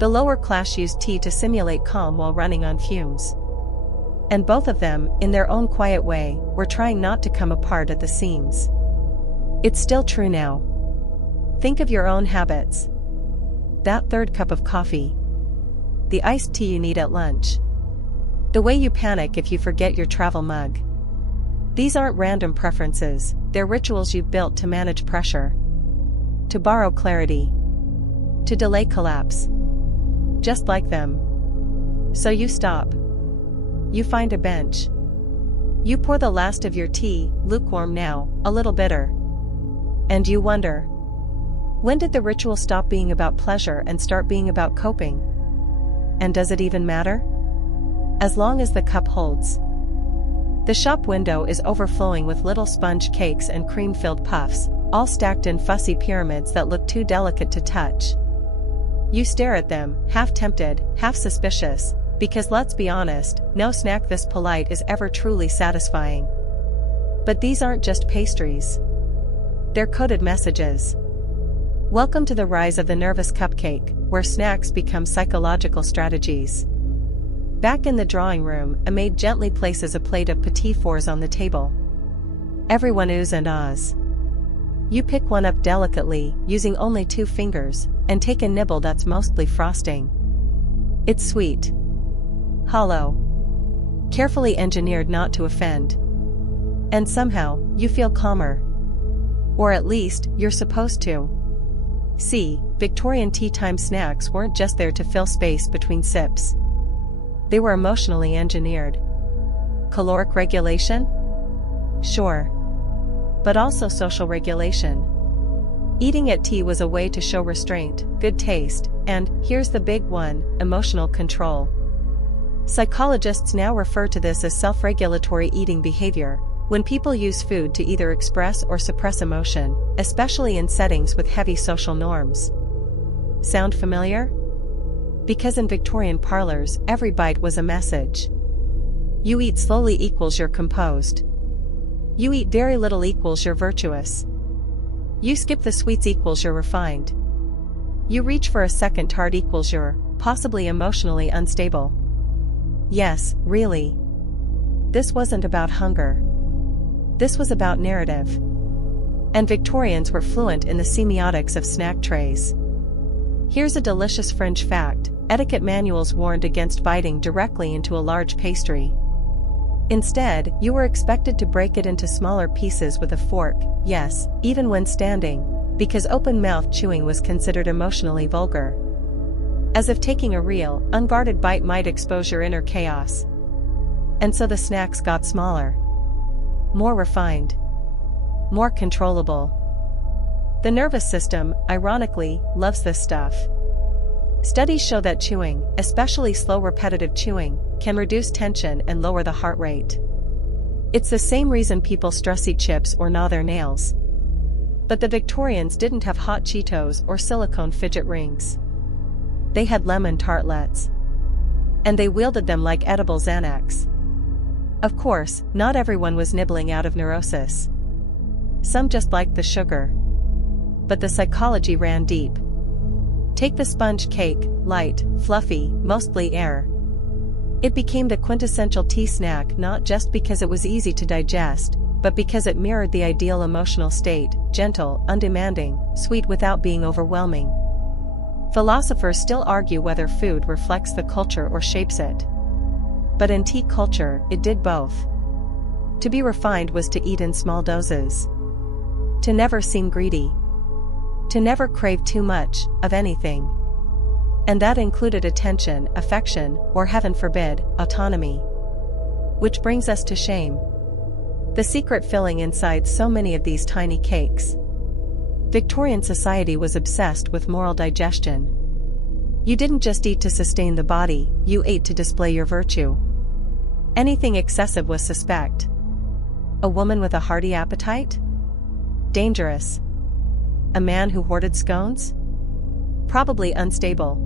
The lower class used tea to simulate calm while running on fumes. And both of them, in their own quiet way, were trying not to come apart at the seams. It's still true now. Think of your own habits. That third cup of coffee. The iced tea you need at lunch. The way you panic if you forget your travel mug. These aren't random preferences, they're rituals you've built to manage pressure. To borrow clarity. To delay collapse. Just like them. So you stop. You find a bench. You pour the last of your tea, lukewarm now, a little bitter. And you wonder. When did the ritual stop being about pleasure and start being about coping? And does it even matter? As long as the cup holds. The shop window is overflowing with little sponge cakes and cream-filled puffs, all stacked in fussy pyramids that look too delicate to touch. You stare at them, half tempted, half suspicious, because let's be honest, no snack this polite is ever truly satisfying. But these aren't just pastries. They're coded messages. Welcome to the rise of the nervous cupcake, where snacks become psychological strategies. Back in the drawing room, a maid gently places a plate of petit fours on the table. Everyone oohs and ahs. You pick one up delicately, using only 2 fingers, and take a nibble that's mostly frosting. It's sweet. hollow, carefully engineered not to offend. And somehow, you feel calmer. Or at least, you're supposed to. See, Victorian tea time snacks weren't just there to fill space between sips. They were emotionally engineered. Caloric regulation? Sure. But also social regulation. Eating at tea was a way to show restraint, good taste, and, here's the big one, emotional control. Psychologists now refer to this as self-regulatory eating behavior, when people use food to either express or suppress emotion, especially in settings with heavy social norms. Sound familiar? Because in Victorian parlors, every bite was a message. You eat slowly equals you're composed. You eat very little equals you're virtuous. You skip the sweets equals you're refined. You reach for a second tart equals you're, possibly emotionally unstable. Yes, really. This wasn't about hunger. This was about narrative. And Victorians were fluent in the semiotics of snack trays. Here's a delicious fringe fact: etiquette manuals warned against biting directly into a large pastry. Instead, you were expected to break it into smaller pieces with a fork, yes, even when standing, because open-mouthed chewing was considered emotionally vulgar. As if taking a real, unguarded bite might expose your inner chaos. And so the snacks got smaller. More refined. More controllable. The nervous system, ironically, loves this stuff. Studies show that chewing, especially slow repetitive chewing, can reduce tension and lower the heart rate. It's the same reason people stress eat chips or gnaw their nails. But the Victorians didn't have hot Cheetos or silicone fidget rings. They had lemon tartlets. And they wielded them like edible Xanax. Of course, not everyone was nibbling out of neurosis. Some just liked the sugar. But the psychology ran deep. Take the sponge cake, light, fluffy, mostly air. It became the quintessential tea snack not just because it was easy to digest, but because it mirrored the ideal emotional state: gentle, undemanding, sweet without being overwhelming. Philosophers still argue whether food reflects the culture or shapes it. But in tea culture, it did both. To be refined was to eat in small doses. To never seem greedy. To never crave too much, of anything. And that included attention, affection, or heaven forbid, autonomy. Which brings us to shame. The secret filling inside so many of these tiny cakes. Victorian society was obsessed with moral digestion. You didn't just eat to sustain the body, you ate to display your virtue. Anything excessive was suspect. A woman with a hearty appetite? Dangerous. A man who hoarded scones? Probably unstable.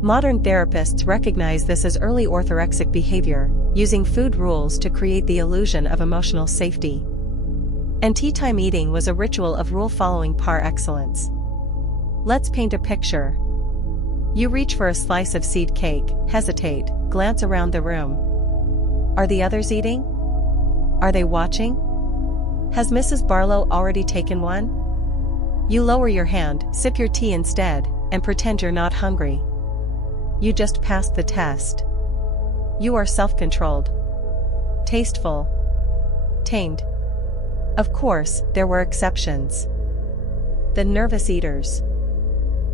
Modern therapists recognize this as early orthorexic behavior, using food rules to create the illusion of emotional safety. And tea time eating was a ritual of rule-following par excellence. Let's paint a picture. You reach for a slice of seed cake, hesitate, glance around the room. Are the others eating? Are they watching? Has Mrs. Barlow already taken one? You lower your hand, sip your tea instead, and pretend you're not hungry. You just passed the test. You are self-controlled. Tasteful. Tamed. Of course, there were exceptions. The nervous eaters.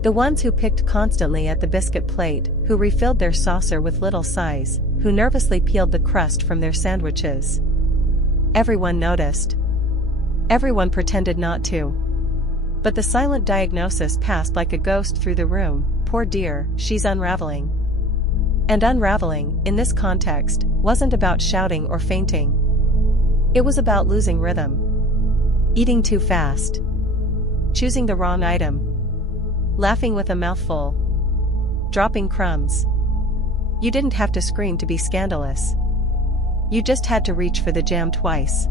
The ones who picked constantly at the biscuit plate, who refilled their saucer with little sighs, who nervously peeled the crust from their sandwiches. Everyone noticed. Everyone pretended not to. But the silent diagnosis passed like a ghost through the room: poor dear, she's unraveling. And unraveling, in this context, wasn't about shouting or fainting. It was about losing rhythm. Eating too fast. Choosing the wrong item. Laughing with a mouthful. Dropping crumbs. You didn't have to scream to be scandalous. You just had to reach for the jam twice.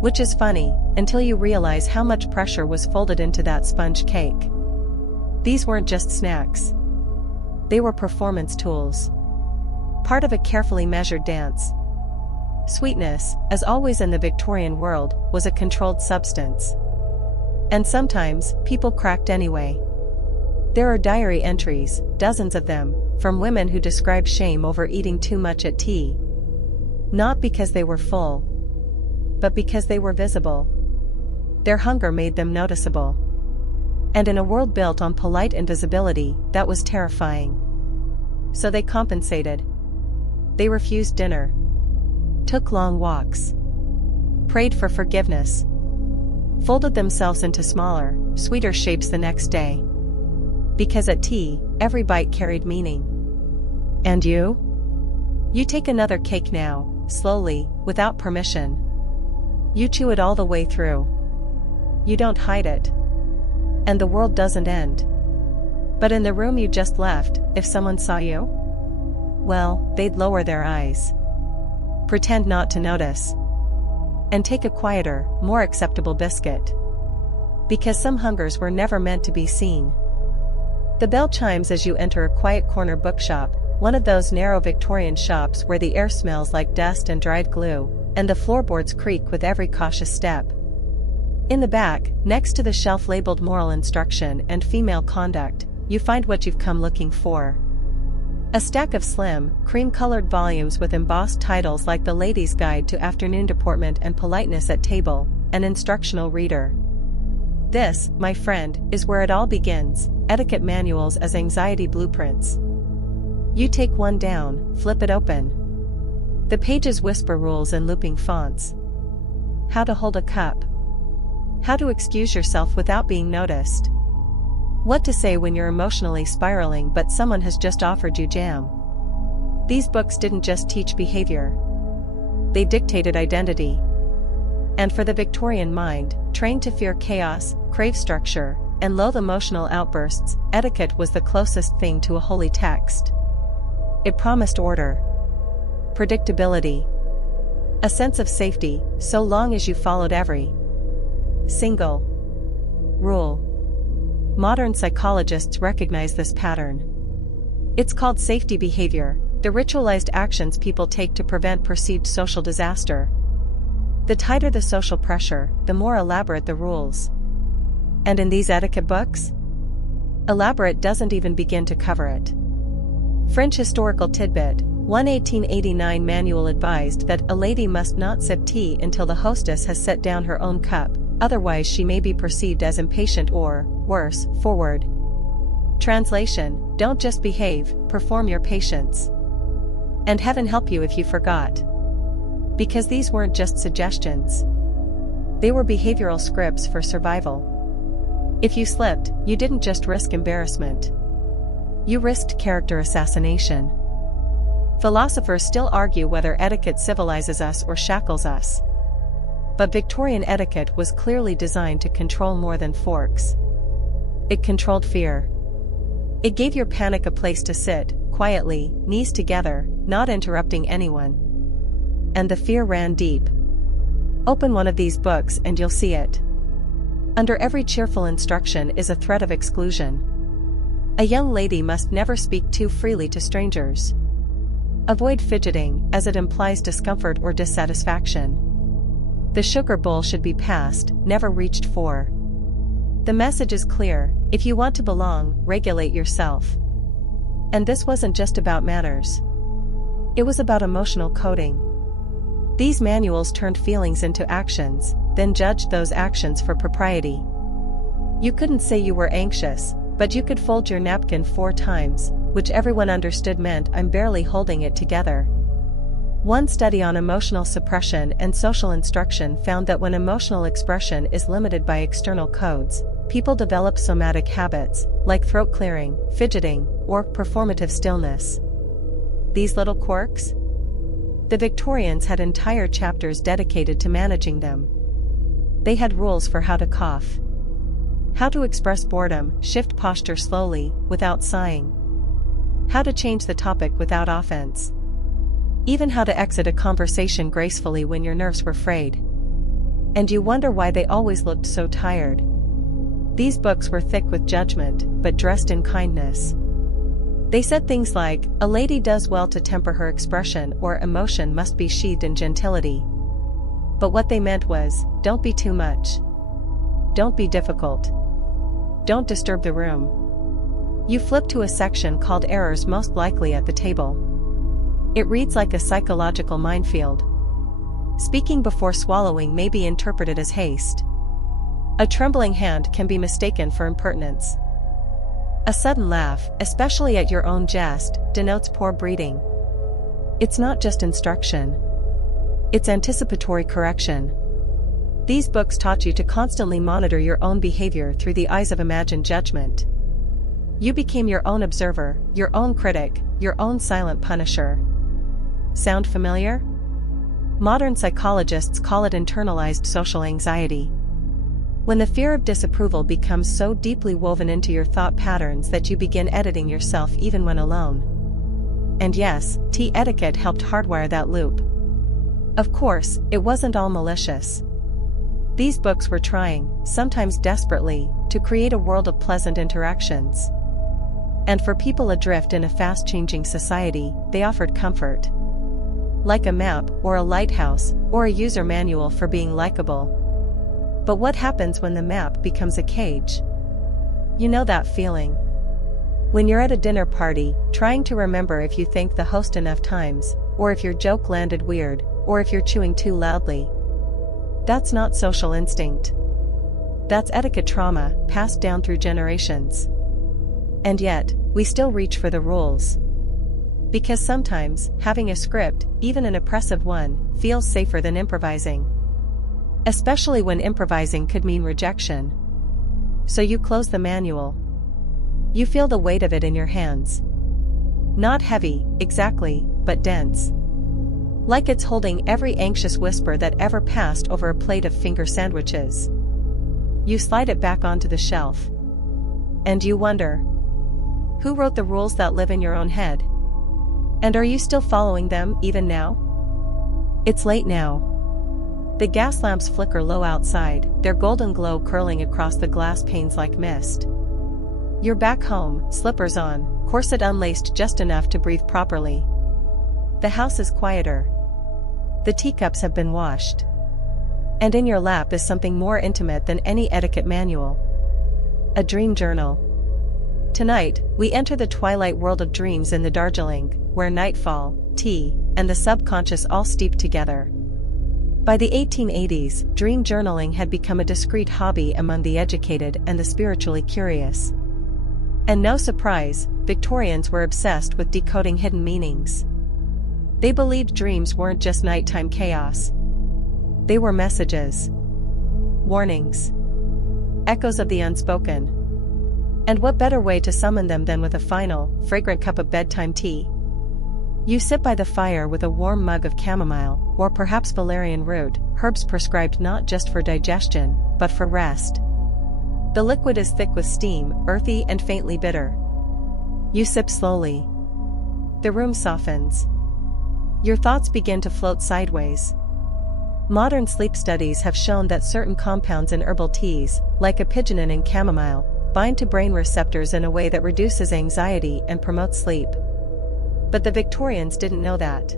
Which is funny, until you realize how much pressure was folded into that sponge cake. These weren't just snacks. They were performance tools. Part of a carefully measured dance. Sweetness, as always in the Victorian world, was a controlled substance. And sometimes, people cracked anyway. There are diary entries, dozens of them, from women who described shame over eating too much at tea. Not because they were full, but because they were visible. Their hunger made them noticeable. And in a world built on polite invisibility, that was terrifying. So they compensated. They refused dinner, took long walks, prayed for forgiveness, folded themselves into smaller, sweeter shapes the next day. Because at tea, every bite carried meaning. And you? You take another cake now, slowly, without permission. You chew it all the way through. You don't hide it. And the world doesn't end. But in the room you just left, if someone saw you, well, they'd lower their eyes, pretend not to notice, and take a quieter, more acceptable biscuit. Because some hungers were never meant to be seen. The bell chimes as you enter a quiet corner bookshop, one of those narrow Victorian shops where the air smells like dust and dried glue, and the floorboards creak with every cautious step. In the back, next to the shelf labeled Moral Instruction and Female Conduct, you find what you've come looking for. A stack of slim, cream-colored volumes with embossed titles like The Lady's Guide to Afternoon Deportment and Politeness at Table, an instructional reader. This, my friend, is where it all begins, etiquette manuals as anxiety blueprints. You take one down, flip it open. The pages whisper rules in looping fonts. How to hold a cup. How to excuse yourself without being noticed. What to say when you're emotionally spiraling but someone has just offered you jam. These books didn't just teach behavior. They dictated identity. And for the Victorian mind, trained to fear chaos, crave structure, and loathe emotional outbursts, etiquette was the closest thing to a holy text. It promised order, predictability, a sense of safety, so long as you followed every single rule. Modern psychologists recognize this pattern. It's called safety behavior, the ritualized actions people take to prevent perceived social disaster. The tighter the social pressure, the more elaborate the rules. And in these etiquette books, elaborate doesn't even begin to cover it. French historical tidbit, one 1889 manual advised that a lady must not sip tea until the hostess has set down her own cup, otherwise she may be perceived as impatient or, worse, forward. Translation: don't just behave, perform your patience. And heaven help you if you forgot. Because these weren't just suggestions. They were behavioral scripts for survival. If you slipped, you didn't just risk embarrassment. You risked character assassination. Philosophers still argue whether etiquette civilizes us or shackles us. But Victorian etiquette was clearly designed to control more than forks. It controlled fear. It gave your panic a place to sit, quietly, knees together, not interrupting anyone. And the fear ran deep. Open one of these books and you'll see it. Under every cheerful instruction is a threat of exclusion. A young lady must never speak too freely to strangers. Avoid fidgeting, as it implies discomfort or dissatisfaction. The sugar bowl should be passed, never reached for. The message is clear: if you want to belong, regulate yourself. And this wasn't just about manners. It was about emotional coding. These manuals turned feelings into actions, then judged those actions for propriety. You couldn't say you were anxious, but you could fold your napkin 4 times, which everyone understood meant I'm barely holding it together. One study on emotional suppression and social instruction found that when emotional expression is limited by external codes, people develop somatic habits, like throat clearing, fidgeting, or performative stillness. These little quirks? The Victorians had entire chapters dedicated to managing them. They had rules for how to cough, how to express boredom, shift posture slowly, without sighing, how to change the topic without offense, even how to exit a conversation gracefully when your nerves were frayed. And you wonder why they always looked so tired. These books were thick with judgment, but dressed in kindness. They said things like, a lady does well to temper her expression, or emotion must be sheathed in gentility. But what they meant was, don't be too much. Don't be difficult. Don't disturb the room. You flip to a section called Errors Most Likely at the table. It reads like a psychological minefield. Speaking before swallowing may be interpreted as haste. A trembling hand can be mistaken for impertinence. A sudden laugh, especially at your own jest, denotes poor breeding. It's not just instruction. It's anticipatory correction. These books taught you to constantly monitor your own behavior through the eyes of imagined judgment. You became your own observer, your own critic, your own silent punisher. Sound familiar? Modern psychologists call it internalized social anxiety. When the fear of disapproval becomes so deeply woven into your thought patterns that you begin editing yourself even when alone. And yes, tea etiquette helped hardwire that loop. Of course, it wasn't all malicious. These books were trying, sometimes desperately, to create a world of pleasant interactions. And for people adrift in a fast-changing society, they offered comfort. Like a map, or a lighthouse, or a user manual for being likable. But what happens when the map becomes a cage? You know that feeling. When you're at a dinner party, trying to remember if you thanked the host enough times, or if your joke landed weird, or if you're chewing too loudly. That's not social instinct. That's etiquette trauma, passed down through generations. And yet, we still reach for the rules. Because sometimes, having a script, even an oppressive one, feels safer than improvising. Especially when improvising could mean rejection. So you close the manual. You feel the weight of it in your hands. Not heavy, exactly, but dense. Like it's holding every anxious whisper that ever passed over a plate of finger sandwiches. You slide it back onto the shelf. And you wonder, who wrote the rules that live in your own head? And are you still following them, even now? It's late now. The gas lamps flicker low outside, their golden glow curling across the glass panes like mist. You're back home, slippers on, corset unlaced just enough to breathe properly. The house is quieter. The teacups have been washed. And in your lap is something more intimate than any etiquette manual. A dream journal. Tonight, we enter the twilight world of dreams in the Darjeeling, where nightfall, tea, and the subconscious all steep together. By the 1880s, dream journaling had become a discreet hobby among the educated and the spiritually curious. And no surprise, Victorians were obsessed with decoding hidden meanings. They believed dreams weren't just nighttime chaos. They were messages. Warnings. Echoes of the unspoken. And what better way to summon them than with a final, fragrant cup of bedtime tea? You sit by the fire with a warm mug of chamomile, or perhaps valerian root, herbs prescribed not just for digestion, but for rest. The liquid is thick with steam, earthy and faintly bitter. You sip slowly. The room softens. Your thoughts begin to float sideways. Modern sleep studies have shown that certain compounds in herbal teas, like epigenonin and chamomile, bind to brain receptors in a way that reduces anxiety and promotes sleep. But the Victorians didn't know that.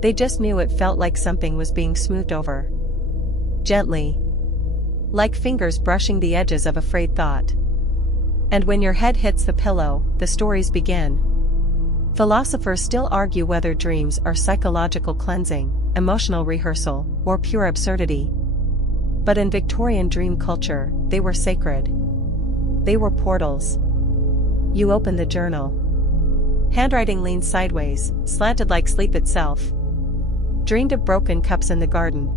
They just knew it felt like something was being smoothed over. Gently. Like fingers brushing the edges of a frayed thought. And when your head hits the pillow, the stories begin. Philosophers still argue whether dreams are psychological cleansing, emotional rehearsal, or pure absurdity. But in Victorian dream culture, they were sacred. They were portals. You open the journal. Handwriting leaned sideways, slanted like sleep itself. Dreamed of broken cups in the garden.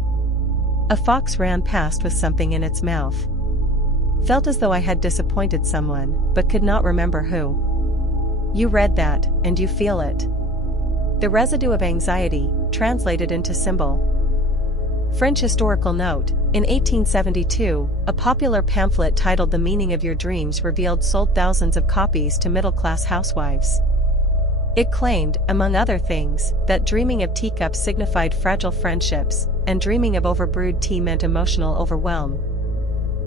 A fox ran past with something in its mouth. Felt as though I had disappointed someone, but could not remember who. You read that, and you feel it. The residue of anxiety, translated into symbol. French historical note, in 1872, a popular pamphlet titled The Meaning of Your Dreams Revealed sold thousands of copies to middle-class housewives. It claimed, among other things, that dreaming of teacups signified fragile friendships, and dreaming of overbrewed tea meant emotional overwhelm.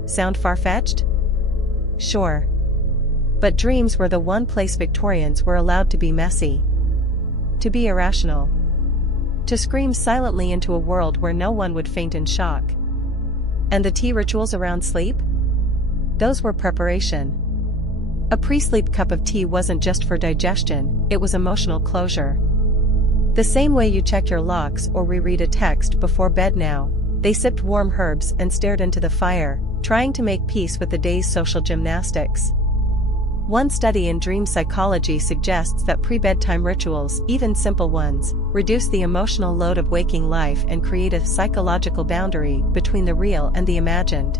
Sound far-fetched? Sure. But dreams were the one place Victorians were allowed to be messy. To be irrational. To scream silently into a world where no one would faint in shock. And the tea rituals around sleep? Those were preparation. A pre-sleep cup of tea wasn't just for digestion, it was emotional closure. The same way you check your locks or reread a text before bed now, they sipped warm herbs and stared into the fire, trying to make peace with the day's social gymnastics. One study in dream psychology suggests that pre-bedtime rituals, even simple ones, reduce the emotional load of waking life and create a psychological boundary between the real and the imagined.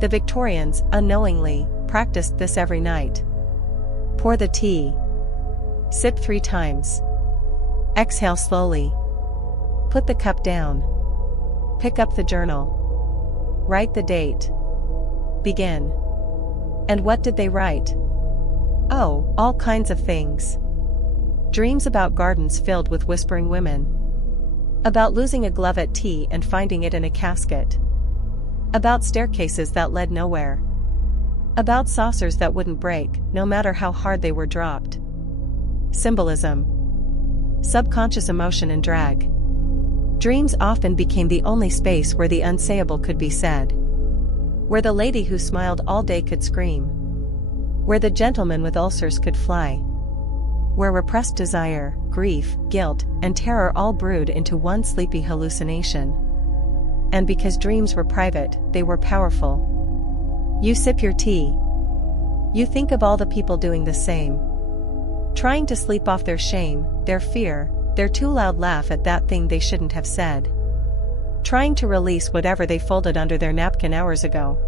The Victorians, unknowingly, practiced this every night. Pour the tea. Sip 3 times. Exhale slowly. Put the cup down. Pick up the journal. Write the date. Begin. And what did they write? Oh, all kinds of things. Dreams about gardens filled with whispering women. About losing a glove at tea and finding it in a casket. About staircases that led nowhere. About saucers that wouldn't break, no matter how hard they were dropped. Symbolism. Subconscious emotion and drag. Dreams often became the only space where the unsayable could be said. Where the lady who smiled all day could scream. Where the gentleman with ulcers could fly. Where repressed desire, grief, guilt, and terror all brewed into one sleepy hallucination. And because dreams were private, they were powerful. You sip your tea. You think of all the people doing the same. Trying to sleep off their shame, their fear, their too loud laugh at that thing they shouldn't have said. Trying to release whatever they folded under their napkin hours ago.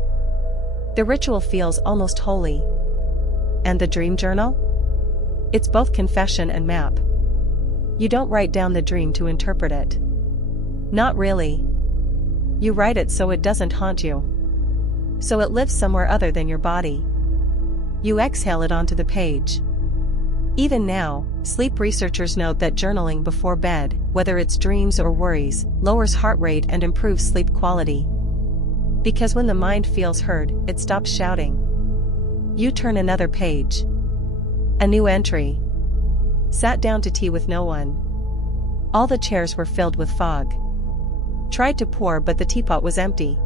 The ritual feels almost holy. And the dream journal? It's both confession and map. You don't write down the dream to interpret it. Not really. You write it so it doesn't haunt you. So it lives somewhere other than your body. You exhale it onto the page. Even now, sleep researchers note that journaling before bed, whether it's dreams or worries, lowers heart rate and improves sleep quality. Because when the mind feels heard, it stops shouting. You turn another page. A new entry. Sat down to tea with no one. All the chairs were filled with fog. Tried to pour but the teapot was empty.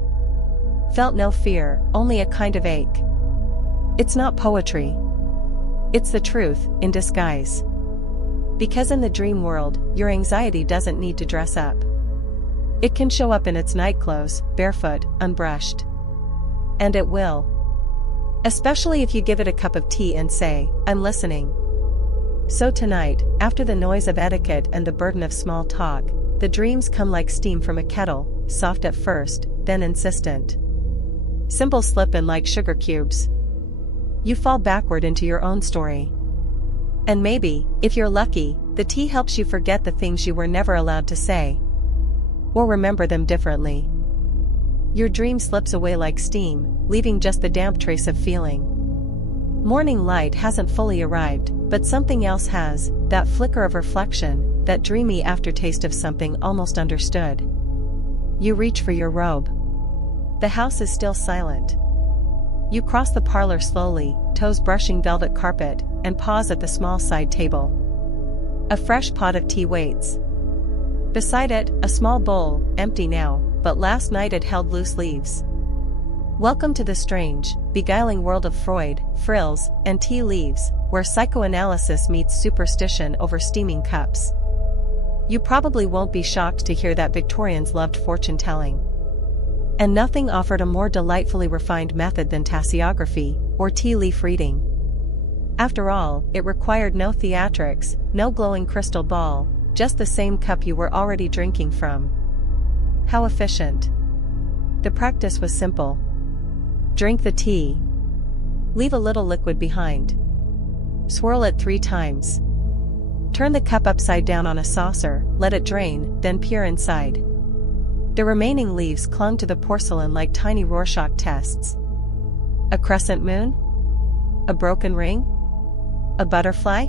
Felt no fear, only a kind of ache. It's not poetry. It's the truth, in disguise. Because in the dream world, your anxiety doesn't need to dress up. It can show up in its nightclothes, barefoot, unbrushed. And it will. Especially if you give it a cup of tea and say, I'm listening. So tonight, after the noise of etiquette and the burden of small talk, the dreams come like steam from a kettle, soft at first, then insistent. Symbols slip in like sugar cubes. You fall backward into your own story. And maybe, if you're lucky, the tea helps you forget the things you were never allowed to say. Or remember them differently. Your dream slips away like steam, leaving just the damp trace of feeling. Morning light hasn't fully arrived, but something else has, that flicker of reflection, that dreamy aftertaste of something almost understood. You reach for your robe. The house is still silent. You cross the parlor slowly, toes brushing velvet carpet, and pause at the small side table. A fresh pot of tea waits. Beside it, a small bowl, empty now, but last night it held loose leaves. Welcome to the strange, beguiling world of Freud, frills, and tea leaves, where psychoanalysis meets superstition over steaming cups. You probably won't be shocked to hear that Victorians loved fortune-telling. And nothing offered a more delightfully refined method than tasseography, or tea leaf reading. After all, it required no theatrics, no glowing crystal ball, just the same cup you were already drinking from. How efficient. The practice was simple. Drink the tea. Leave a little liquid behind. Swirl it 3 times. Turn the cup upside down on a saucer, let it drain, then peer inside. The remaining leaves clung to the porcelain like tiny Rorschach tests. A crescent moon? A broken ring? A butterfly?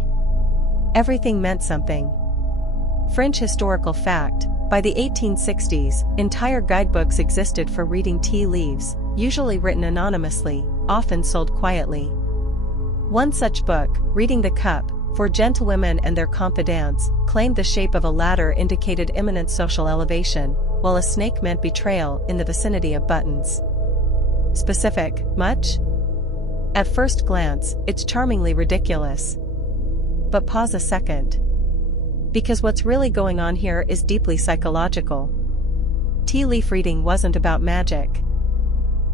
Everything meant something. Fringe historical fact, by the 1860s, entire guidebooks existed for reading tea leaves, usually written anonymously, often sold quietly. One such book, Reading the Cup, for gentlewomen and their confidants, claimed the shape of a ladder indicated imminent social elevation, while a snake meant betrayal in the vicinity of buttons. Specific, much? At first glance, it's charmingly ridiculous. But pause a second. Because what's really going on here is deeply psychological. Tea leaf reading wasn't about magic.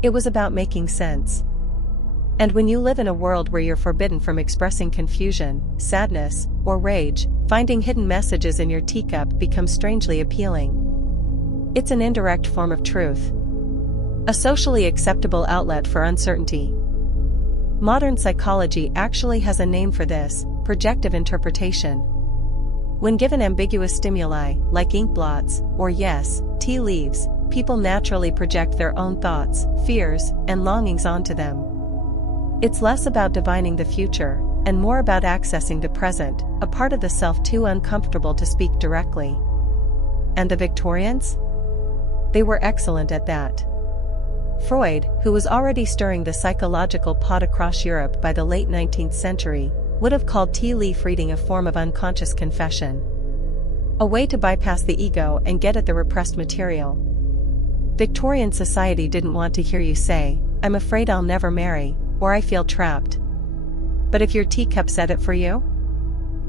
It was about making sense. And when you live in a world where you're forbidden from expressing confusion, sadness, or rage, finding hidden messages in your teacup becomes strangely appealing. It's an indirect form of truth. A socially acceptable outlet for uncertainty. Modern psychology actually has a name for this: projective interpretation. When given ambiguous stimuli, like ink blots, or yes, tea leaves, people naturally project their own thoughts, fears, and longings onto them. It's less about divining the future, and more about accessing the present, a part of the self too uncomfortable to speak directly. And the Victorians? They were excellent at that. Freud, who was already stirring the psychological pot across Europe by the late 19th century, would have called tea leaf reading a form of unconscious confession. A way to bypass the ego and get at the repressed material. Victorian society didn't want to hear you say, "I'm afraid I'll never marry," or "I feel trapped." But if your teacup said it for you,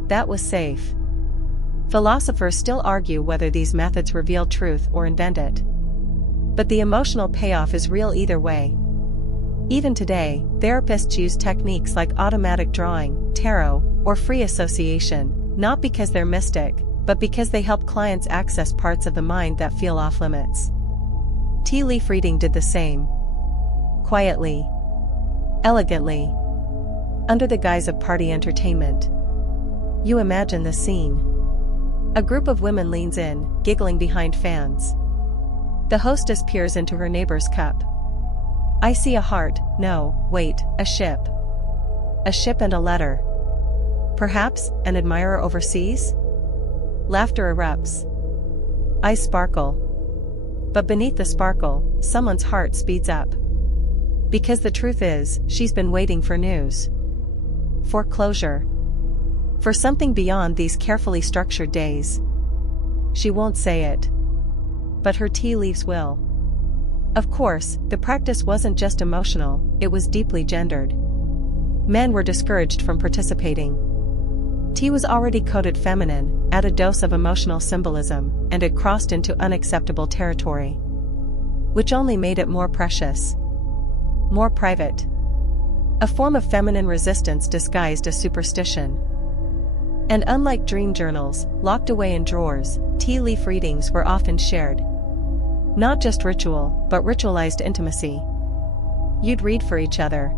that was safe. Philosophers still argue whether these methods reveal truth or invent it. But the emotional payoff is real either way. Even today, therapists use techniques like automatic drawing, tarot, or free association, not because they're mystic, but because they help clients access parts of the mind that feel off limits. Tea leaf reading did the same. Quietly. Elegantly. Under the guise of party entertainment. You imagine the scene. A group of women leans in, giggling behind fans. The hostess peers into her neighbor's cup. "I see a heart, no, wait, a ship. A ship and a letter. Perhaps, an admirer overseas?" Laughter erupts. Eyes sparkle. But beneath the sparkle, someone's heart speeds up. Because the truth is, she's been waiting for news. For closure. For something beyond these carefully structured days. She won't say it. But her tea leaves will. Of course, the practice wasn't just emotional, it was deeply gendered. Men were discouraged from participating. Tea was already coded feminine, add a dose of emotional symbolism, and it crossed into unacceptable territory. Which only made it more precious. More private. A form of feminine resistance disguised as superstition. And unlike dream journals, locked away in drawers, tea leaf readings were often shared. Not just ritual, but ritualized intimacy. You'd read for each other.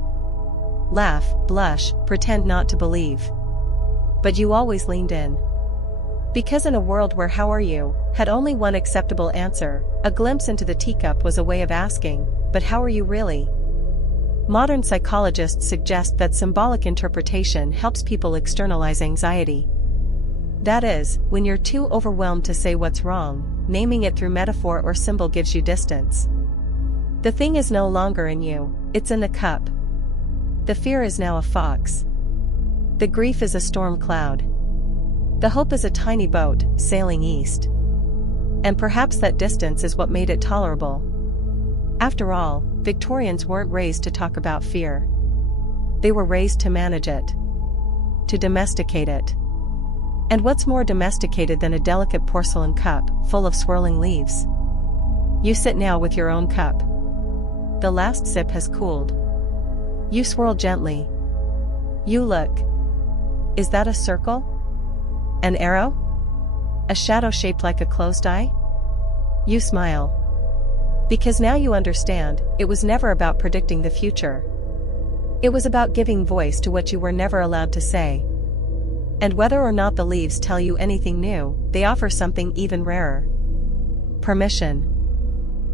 Laugh, blush, pretend not to believe. But you always leaned in. Because in a world where "how are you" had only one acceptable answer, a glimpse into the teacup was a way of asking, "But how are you really?" Modern psychologists suggest that symbolic interpretation helps people externalize anxiety. That is, when you're too overwhelmed to say what's wrong, naming it through metaphor or symbol gives you distance. The thing is no longer in you, it's in the cup. The fear is now a fox. The grief is a storm cloud. The hope is a tiny boat, sailing east. And perhaps that distance is what made it tolerable. After all, Victorians weren't raised to talk about fear. They were raised to manage it. To domesticate it. And what's more domesticated than a delicate porcelain cup, full of swirling leaves? You sit now with your own cup. The last sip has cooled. You swirl gently. You look. Is that a circle? An arrow? A shadow shaped like a closed eye? You smile. Because now you understand, it was never about predicting the future. It was about giving voice to what you were never allowed to say. And whether or not the leaves tell you anything new, they offer something even rarer. Permission.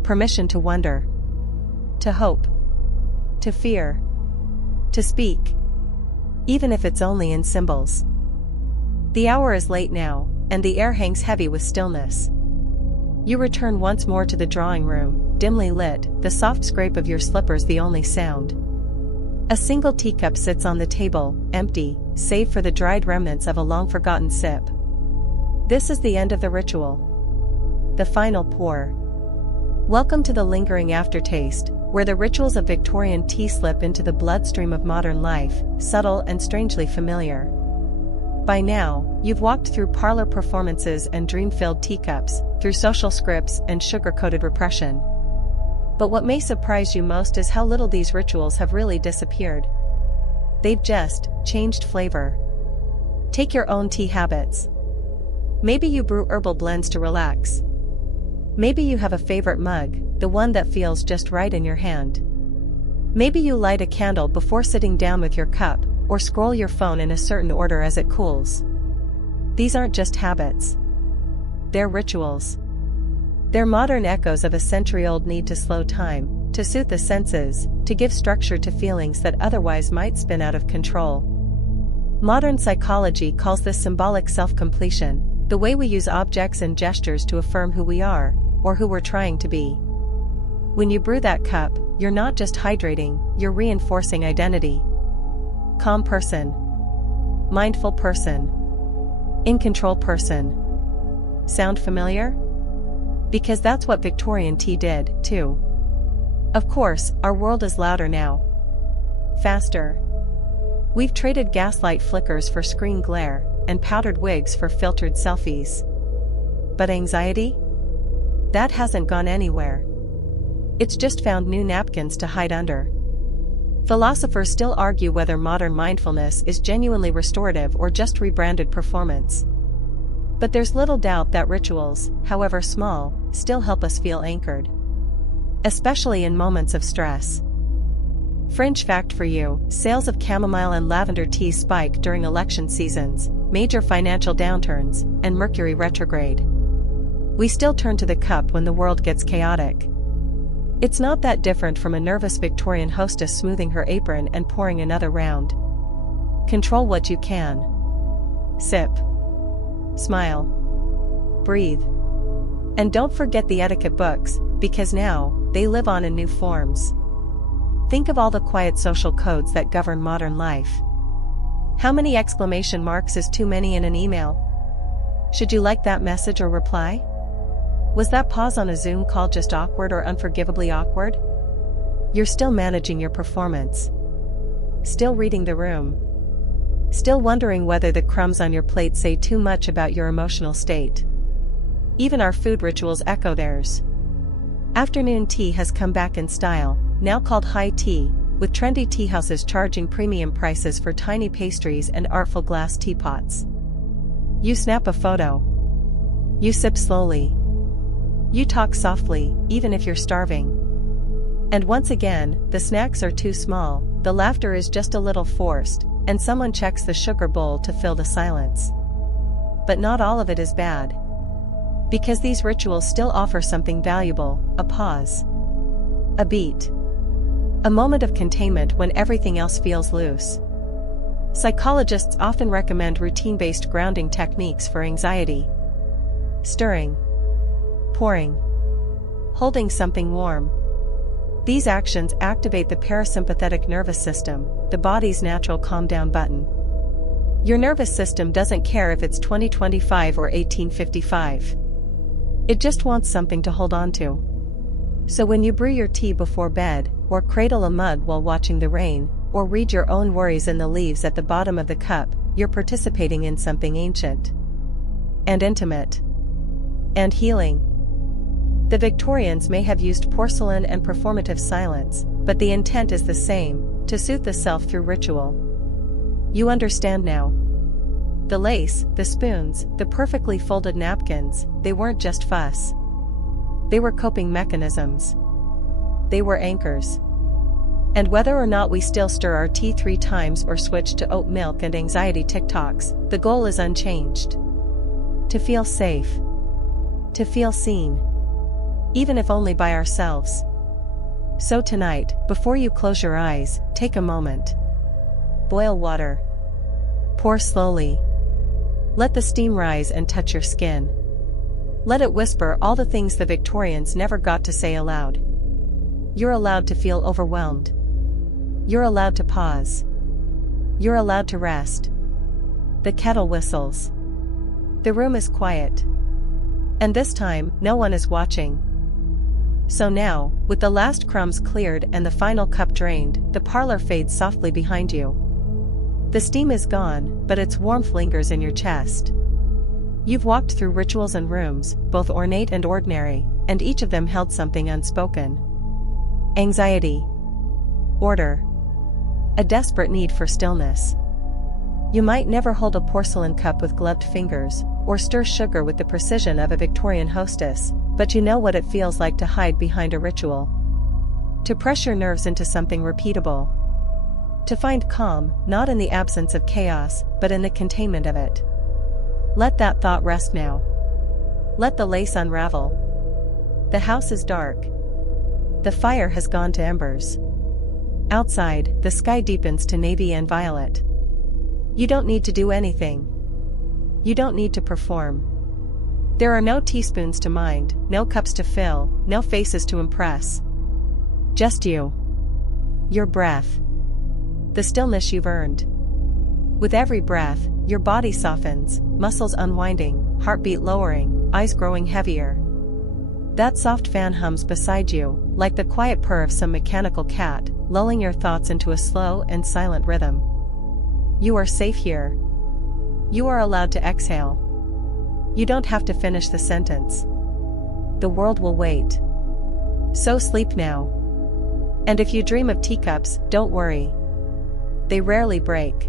Permission to wonder. To hope. To fear. To speak. Even if it's only in symbols. The hour is late now, and the air hangs heavy with stillness. You return once more to the drawing room, dimly lit, the soft scrape of your slippers the only sound. A single teacup sits on the table, empty, save for the dried remnants of a long-forgotten sip. This is the end of the ritual. The final pour. Welcome to the lingering aftertaste, where the rituals of Victorian tea slip into the bloodstream of modern life, subtle and strangely familiar. By now, you've walked through parlor performances and dream-filled teacups, through social scripts and sugar-coated repression. But what may surprise you most is how little these rituals have really disappeared. They've just changed flavor. Take your own tea habits. Maybe you brew herbal blends to relax. Maybe you have a favorite mug, the one that feels just right in your hand. Maybe you light a candle before sitting down with your cup, or scroll your phone in a certain order as it cools. These aren't just habits. They're rituals. They're modern echoes of a century-old need to slow time, to soothe the senses, to give structure to feelings that otherwise might spin out of control. Modern psychology calls this symbolic self-completion, the way we use objects and gestures to affirm who we are, or who we're trying to be. When you brew that cup, you're not just hydrating, you're reinforcing identity. Calm person. Mindful person. In control person. Sound familiar? Because that's what Victorian tea did, too. Of course, our world is louder now. Faster. We've traded gaslight flickers for screen glare, and powdered wigs for filtered selfies. But anxiety? That hasn't gone anywhere. It's just found new napkins to hide under. Philosophers still argue whether modern mindfulness is genuinely restorative or just rebranded performance. But there's little doubt that rituals, however small, still help us feel anchored. Especially in moments of stress. Fringe fact for you, sales of chamomile and lavender tea spike during election seasons, major financial downturns, and Mercury retrograde. We still turn to the cup when the world gets chaotic. It's not that different from a nervous Victorian hostess smoothing her apron and pouring another round. Control what you can. Sip. Smile. Breathe. And don't forget the etiquette books, because now, they live on in new forms. Think of all the quiet social codes that govern modern life. How many exclamation marks is too many in an email? Should you like that message or reply? Was that pause on a Zoom call just awkward or unforgivably awkward? You're still managing your performance. Still reading the room. Still wondering whether the crumbs on your plate say too much about your emotional state. Even our food rituals echo theirs. Afternoon tea has come back in style, now called high tea, with trendy teahouses charging premium prices for tiny pastries and artful glass teapots. You snap a photo. You sip slowly. You talk softly, even if you're starving. And once again, the snacks are too small, the laughter is just a little forced, and someone checks the sugar bowl to fill the silence. But not all of it is bad. Because these rituals still offer something valuable, a pause. A beat. A moment of containment when everything else feels loose. Psychologists often recommend routine-based grounding techniques for anxiety. Stirring. Pouring. Holding something warm. These actions activate the parasympathetic nervous system, the body's natural calm-down button. Your nervous system doesn't care if it's 2025 or 1855. It just wants something to hold on to. So when you brew your tea before bed, or cradle a mug while watching the rain, or read your own worries in the leaves at the bottom of the cup, you're participating in something ancient. And intimate. And healing. The Victorians may have used porcelain and performative silence, but the intent is the same, to soothe the self through ritual. You understand now. The lace, the spoons, the perfectly folded napkins, they weren't just fuss. They were coping mechanisms. They were anchors. And whether or not we still stir our tea 3 times or switch to oat milk and anxiety TikToks, the goal is unchanged. To feel safe. To feel seen. Even if only by ourselves. So tonight, before you close your eyes, take a moment. Boil water. Pour slowly. Let the steam rise and touch your skin. Let it whisper all the things the Victorians never got to say aloud. You're allowed to feel overwhelmed. You're allowed to pause. You're allowed to rest. The kettle whistles. The room is quiet. And this time, no one is watching. So now, with the last crumbs cleared and the final cup drained, the parlor fades softly behind you. The steam is gone, but its warmth lingers in your chest. You've walked through rituals and rooms, both ornate and ordinary, and each of them held something unspoken. Anxiety. Order. A desperate need for stillness. You might never hold a porcelain cup with gloved fingers, or stir sugar with the precision of a Victorian hostess, but you know what it feels like to hide behind a ritual. To press your nerves into something repeatable. To find calm, not in the absence of chaos, but in the containment of it. Let that thought rest now. Let the lace unravel. The house is dark. The fire has gone to embers. Outside, the sky deepens to navy and violet. You don't need to do anything. You don't need to perform. There are no teaspoons to mind, no cups to fill, no faces to impress. Just you. Your breath. The stillness you've earned. With every breath, your body softens, muscles unwinding, heartbeat lowering, eyes growing heavier. That soft fan hums beside you, like the quiet purr of some mechanical cat, lulling your thoughts into a slow and silent rhythm. You are safe here. You are allowed to exhale. You don't have to finish the sentence. The world will wait. So sleep now. And if you dream of teacups, don't worry. They rarely break.